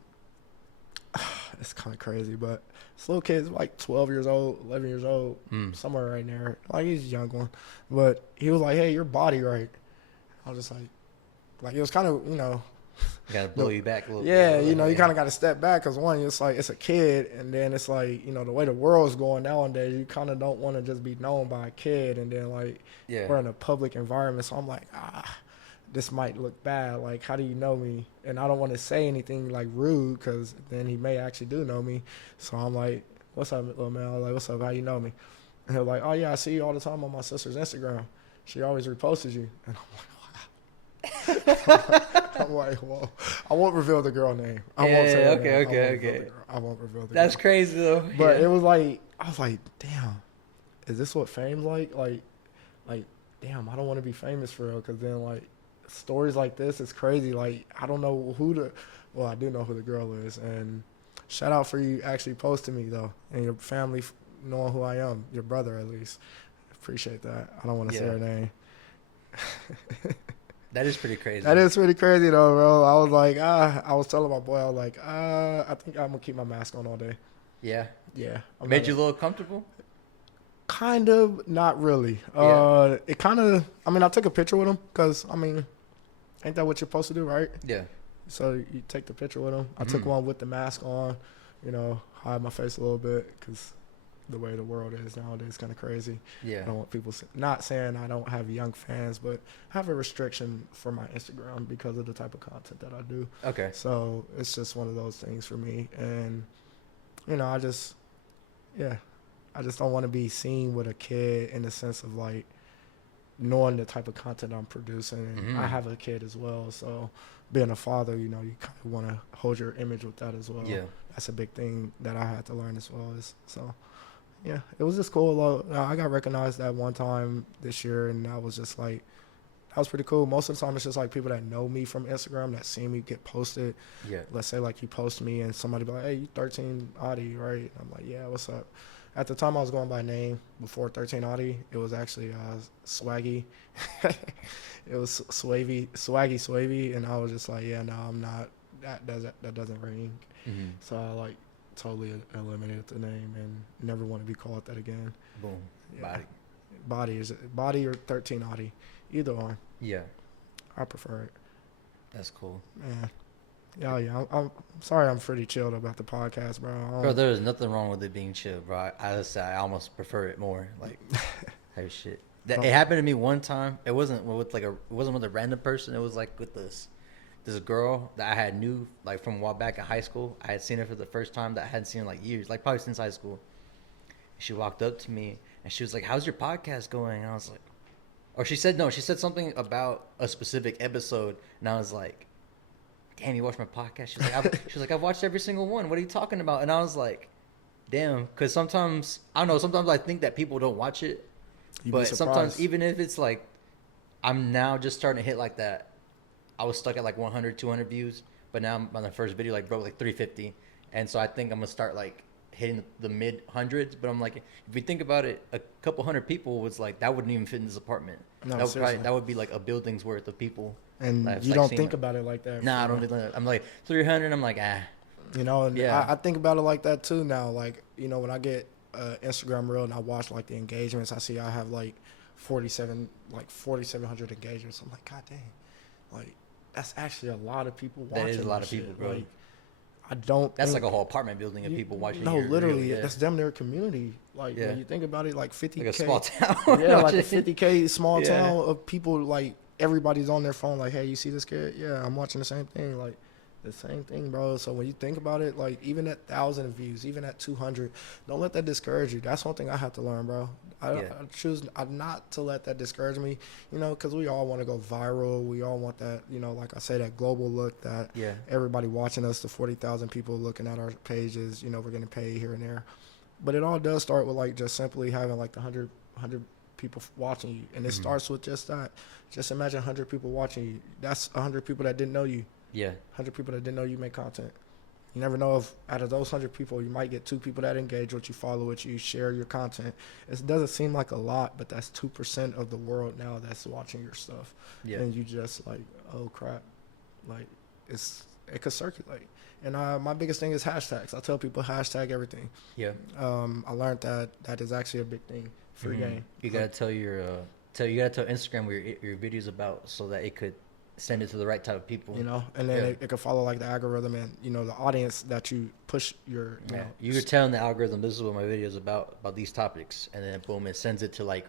it's kind of crazy, but this little kid's like 12 years old, 11 years old, somewhere right there. Like he's a young one. But he was like, hey, your body right. I was just like it was kind of, Got to blow you back a little bit. Yeah, you kind of got to step back because one, it's like it's a kid, and then it's like, the way the world's going nowadays, you kind of don't want to just be known by a kid, and then we're in a public environment, so I'm like, this might look bad. Like, how do you know me? And I don't want to say anything like rude because then he may actually do know me. So I'm like, what's up, little man? I was like, what's up? How you know me? And they're like, oh yeah, I see you all the time on my sister's Instagram. She always reposts you. And I'm like, I'm like, well, I won't reveal the girl name. I won't say okay. I won't reveal the That's girl. Crazy though. But it was like, I was like, damn, is this what fame's like? Like, damn, I don't want to be famous for real. Because then stories like this is crazy. Like, I don't know well, I do know who the girl is. And shout out for you actually posting me though, and your family knowing who I am, your brother at least. Appreciate that. I don't want to say her name. That is pretty crazy. That is pretty crazy though, bro. I was like, I was telling my boy, I was like, I think I'm gonna keep my mask on all day. Yeah. Yeah. Made you a little comfortable? Kind of, not really. It kind of, I took a picture with him because, Ain't that what you're supposed to do, right? Yeah. So you take the picture with them. I took one with the mask on, hide my face a little bit because the way the world is nowadays kind of crazy. Yeah. I don't want people not saying I don't have young fans, but I have a restriction for my Instagram because of the type of content that I do. Okay. So it's just one of those things for me. And, I just don't want to be seen with a kid in the sense of like knowing the type of content I'm producing. And I have a kid as well. So being a father, you kind of want to hold your image with that as well. Yeah. That's a big thing that I had to learn as well. Yeah, it was just cool. I got recognized that one time this year, and I was just like, that was pretty cool. Most of the time, it's just like people that know me from Instagram that see me get posted. Yeah. Let's say like you post me and somebody be like, hey, you 13 Audi, right? And I'm like, yeah, what's up? At the time, I was going by name before 13 Audi. It was actually Swaggy. It was Swaggy, and I was just like, yeah, no, I'm not. That doesn't ring. Mm-hmm. So I like totally eliminated the name and never want to be called that again. Boom. Yeah. Body or 13 Audi, either one. Yeah. I prefer it. That's cool. Yeah. I'm sorry. I'm pretty chilled about the podcast, bro. Bro, there's nothing wrong with it being chill, bro. I almost prefer it more. Like, type shit. It happened to me one time. It wasn't with a random person. It was like with this girl that I had knew like from a while back in high school. I had seen her for the first time that I hadn't seen in like years, like probably since high school. She walked up to me and she was like, "How's your podcast going?" And I was like, or she said something about a specific episode, and I was like, "Damn, you watched my podcast?" She was like, "I've watched every single one. What are you talking about?" And I was like, "Damn," because sometimes I don't know. Sometimes I think that people don't watch it, but sometimes even if it's like, I'm now just starting to hit like that. I was stuck at like 100, 200 views, but now I'm on the first video like broke like 350, and so I think I'm gonna start like hitting the mid hundreds. But I'm like, if you think about it, a couple hundred people was like that wouldn't even fit in this apartment. No, that would be like a building's worth of people. And you like don't think about it like that. Nah, I don't think that. I'm like 300. I'm like, ah. And yeah. I think about it like that too now. Like, when I get Instagram reel and I watch like the engagements, I see I have like 4,700 engagements. I'm like, God dang, like that's actually a lot of people watching. That is a lot of people, bro. Like, I don't. That's like a whole apartment building of people watching. No, literally, that's damn near a community. Like when you think about it, like 50K, like a small town. Yeah, like a 50K small town of people. Like everybody's on their phone. Like, hey, you see this kid? Yeah, I'm watching the same thing. Like the same thing, bro. So when you think about it, like even at 1,000 views, even at 200, don't let that discourage you. That's one thing I have to learn, bro. I choose not to let that discourage me, because we all want to go viral. We all want that, like I say, that global look that everybody watching us, the 40,000 people looking at our pages, we're getting paid here and there. But it all does start with like just simply having like the 100 people watching you. And it starts with just that. Just imagine 100 people watching you. That's 100 people that didn't know you. Yeah. 100 people that didn't know you make content. You never know if out of those 100 people, you might get 2 people that engage with you, follow with you, share your content. It doesn't seem like a lot, but that's 2% of the world now that's watching your stuff. Yeah. And you just like, oh crap, like it could circulate. And my biggest thing is hashtags. I tell people hashtag everything. Yeah. I learned that is actually a big thing for the game. You gotta tell you gotta tell Instagram what your video's about so that it could send it to the right type of people, and then it can follow like the algorithm and the audience that you push your. You're telling the algorithm this is what my video is about these topics, and then boom, it sends it to like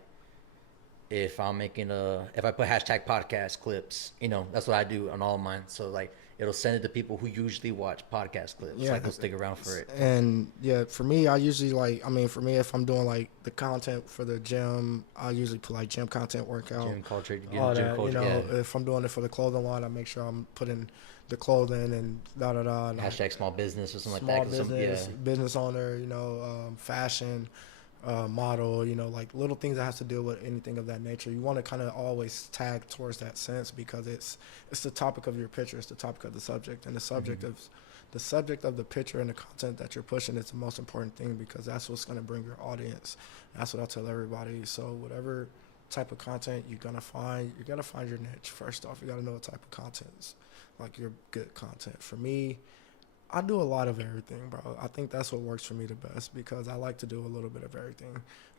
if I'm making if I put hashtag podcast clips, that's what I do on all of mine. So like it'll send it to people who usually watch podcast clips. Yeah. Like they'll stick around for it. And for me, I usually for me, if I'm doing like the content for the gym, I usually put like gym content, workout, gym culture, all that. If I'm doing it for the clothing line, I make sure I'm putting the clothing and da-da-da. Hashtag small business or something like that. Small business, business owner, fashion, model, like little things that has to deal with anything of that nature. You want to kind of always tag towards that sense because it's the topic of your picture, it's the topic of the subject, and the subject of the subject of the picture and the content that you're pushing is the most important thing because that's what's going to bring your audience. That's what I tell everybody. So whatever type of content you gotta find your niche. First off, you gotta know what type of content is like your good content. For me, I do a lot of everything, bro. I think that's what works for me the best because I like to do a little bit of everything.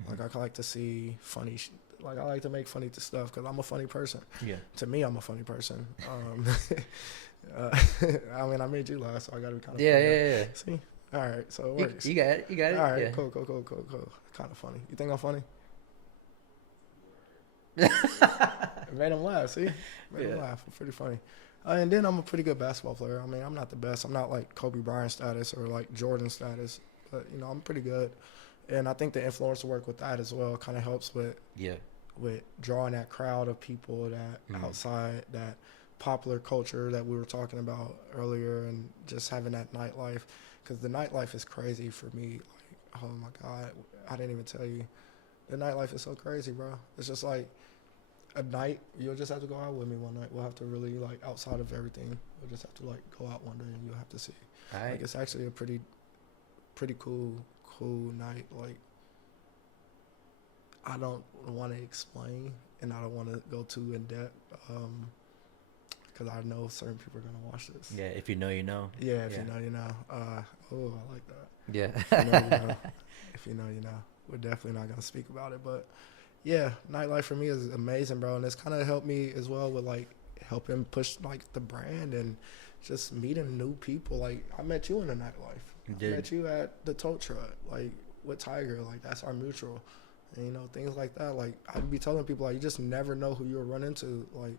Like I like to see funny, Like, I like to make funny stuff because I'm a funny person. Yeah. To me, I'm a funny person. I mean, I made you laugh, so I got to be kind of Yeah, funny. yeah. See? All right, so it You, works. you got it. You got it. All right, Yeah. cool. Kind of funny. You think I'm funny? Made him laugh. See, made him laugh. I'm pretty funny. And then I'm a pretty good basketball player. I mean, I'm not the best. I'm not like Kobe Bryant status or like Jordan status, but you know, I'm pretty good. And I think the influencer work with that as well kind of helps with drawing that crowd of people that outside that popular culture that we were talking about earlier, and just having that nightlife, because the nightlife is crazy for me. Like, oh my God, I didn't even tell you, the nightlife is so crazy, bro. It's just like a night. You'll just have to go out with me one night. We'll have to really, like, outside of everything, we'll just have to like go out one day and you'll have to see. All right. Like, it's actually a pretty cool night. Like, I don't want to explain and I don't want to go too in depth, because I know certain people are gonna watch this. Yeah, if you know, you know. Yeah, if you know, you know. Oh, I like that. Yeah. If you know, you know. If you know, you know. We're definitely not gonna speak about it, but yeah, nightlife for me is amazing, bro, and it's kind of helped me as well with like helping push like the brand and just meeting new people. Like, I met you in the nightlife. I met you at the tow truck, like with Tiger. Like, that's our mutual, and you know, things like that. Like, I'd be telling people, like, you just never know who you'll run into. Like,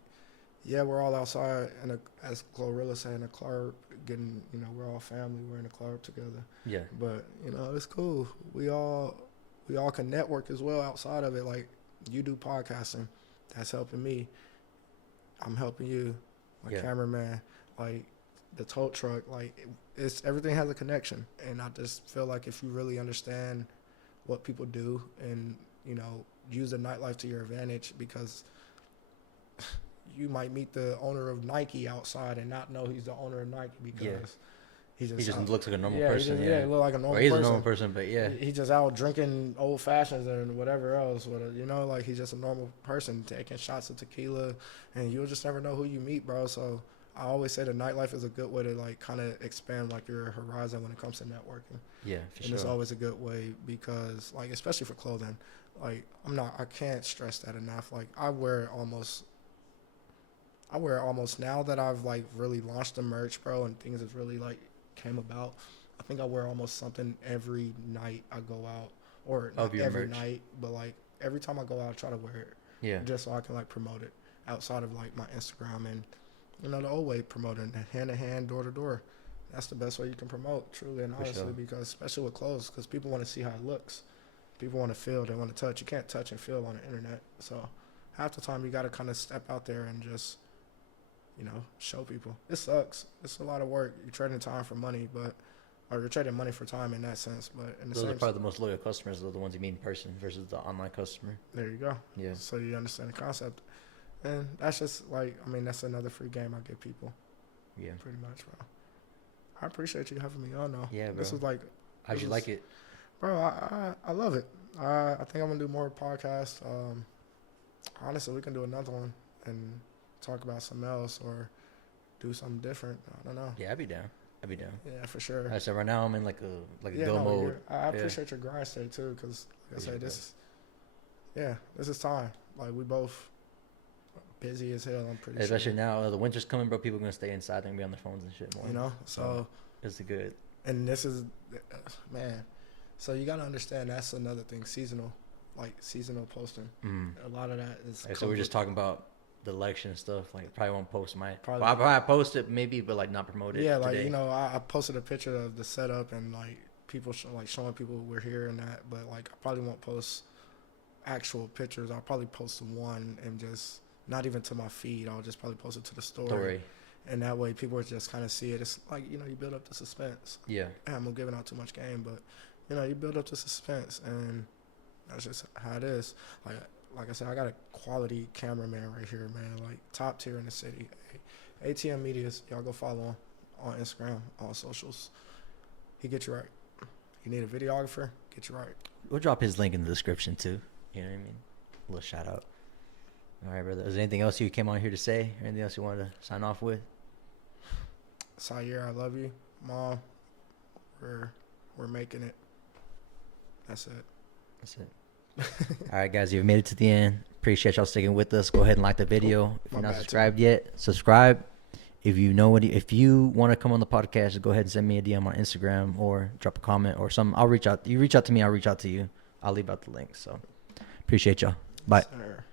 yeah, we're all outside, and as Glorilla saying, a club, getting, you know, we're all family. We're in a club together. Yeah. But you know, it's cool. We all can network as well outside of it. Like, you do podcasting, that's helping me. I'm helping you, my cameraman. Like, the tow truck. Like, it's everything has a connection, and I just feel like if you really understand what people do, and you know, use the nightlife to your advantage, because you might meet the owner of Nike outside and not know he's the owner of Nike because he just looks like a normal He person. look like a normal person. Or he's a normal person, but He's just out drinking old fashions and whatever else. You know, like, he's just a normal person taking shots of tequila, and you'll just never know who you meet, bro. So I always say the nightlife is a good way to like kind of expand like your horizon when it comes to networking. Yeah, for and sure. It's always a good way because, like, especially for clothing, like, I can't stress that enough. Like, I wear almost now that I've like really launched the merch, bro, and things have really like came about. I think I wear almost something every night I go out, or not every night, but like every time I go out, I try to wear it. Yeah. Just so I can like promote it outside of like my Instagram and, you know, the old way promoting, hand to hand, door to door. That's the best way you can promote, truly and honestly, because especially with clothes, because people want to see how it looks. People want to feel, they want to touch. You can't touch and feel on the internet. So half the time you got to kind of step out there and just, you know, show people. It sucks. It's a lot of work. You're trading time for money, or you're trading money for time in that sense. But in the those are probably the most loyal customers, are the ones you meet in person versus the online customer. There you go. Yeah. So you understand the concept. And that's just like, I mean, that's another free game I give people. Yeah. Pretty much, bro. I appreciate you having me on, though. Yeah, bro. This was like... How'd you like it? Bro, I love it. I think I'm going to do more podcasts. Honestly, we can do another one and talk about something else or do something different. I don't know. Yeah, I'd be down. Yeah, for sure. I said right now I'm in like a go mode. I appreciate your grind state too, because like I say, this is time. Like, we both busy as hell. I'm pretty especially now the winter's coming, bro. People are gonna stay inside. They're gonna be on their phones and shit more. You know, so it's good. And this is, man. So you gotta understand that's another thing. Seasonal posting. A lot of that is. So we're just talking about the election stuff. Like, probably won't post I'll probably post it maybe, but like not promote it. Yeah, like today. You know, I posted a picture of the setup and like people showing people we're here and that, but like I probably won't post actual pictures. I'll probably post one and just not even to my feed. I'll just probably post it to the story. And that way people just kind of see it. It's like, you know, you build up the suspense. Yeah. I'm giving out too much game, but you know, you build up the suspense, and that's just how it is. Like I said, I got a quality cameraman right here, man. Like, top tier in the city. ATM Medias, y'all go follow him on Instagram, all socials. He get you right. You need a videographer, get you right. We'll drop his link in the description too. You know what I mean? A little shout out. All right, brother. Is there anything else you came on here to say? Or anything else you wanted to sign off with? Sire, I love you. Mom, we're making it. That's it. All right, guys. You've made it to the end. Appreciate y'all sticking with us. Go ahead and like the video. If My you're not bad, subscribed yet, subscribe. If you know if you want to come on the podcast, go ahead and send me a DM on Instagram or drop a comment or something. I'll reach out. You reach out to me, I'll reach out to you. I'll leave out the link. So appreciate y'all. Bye. Sir.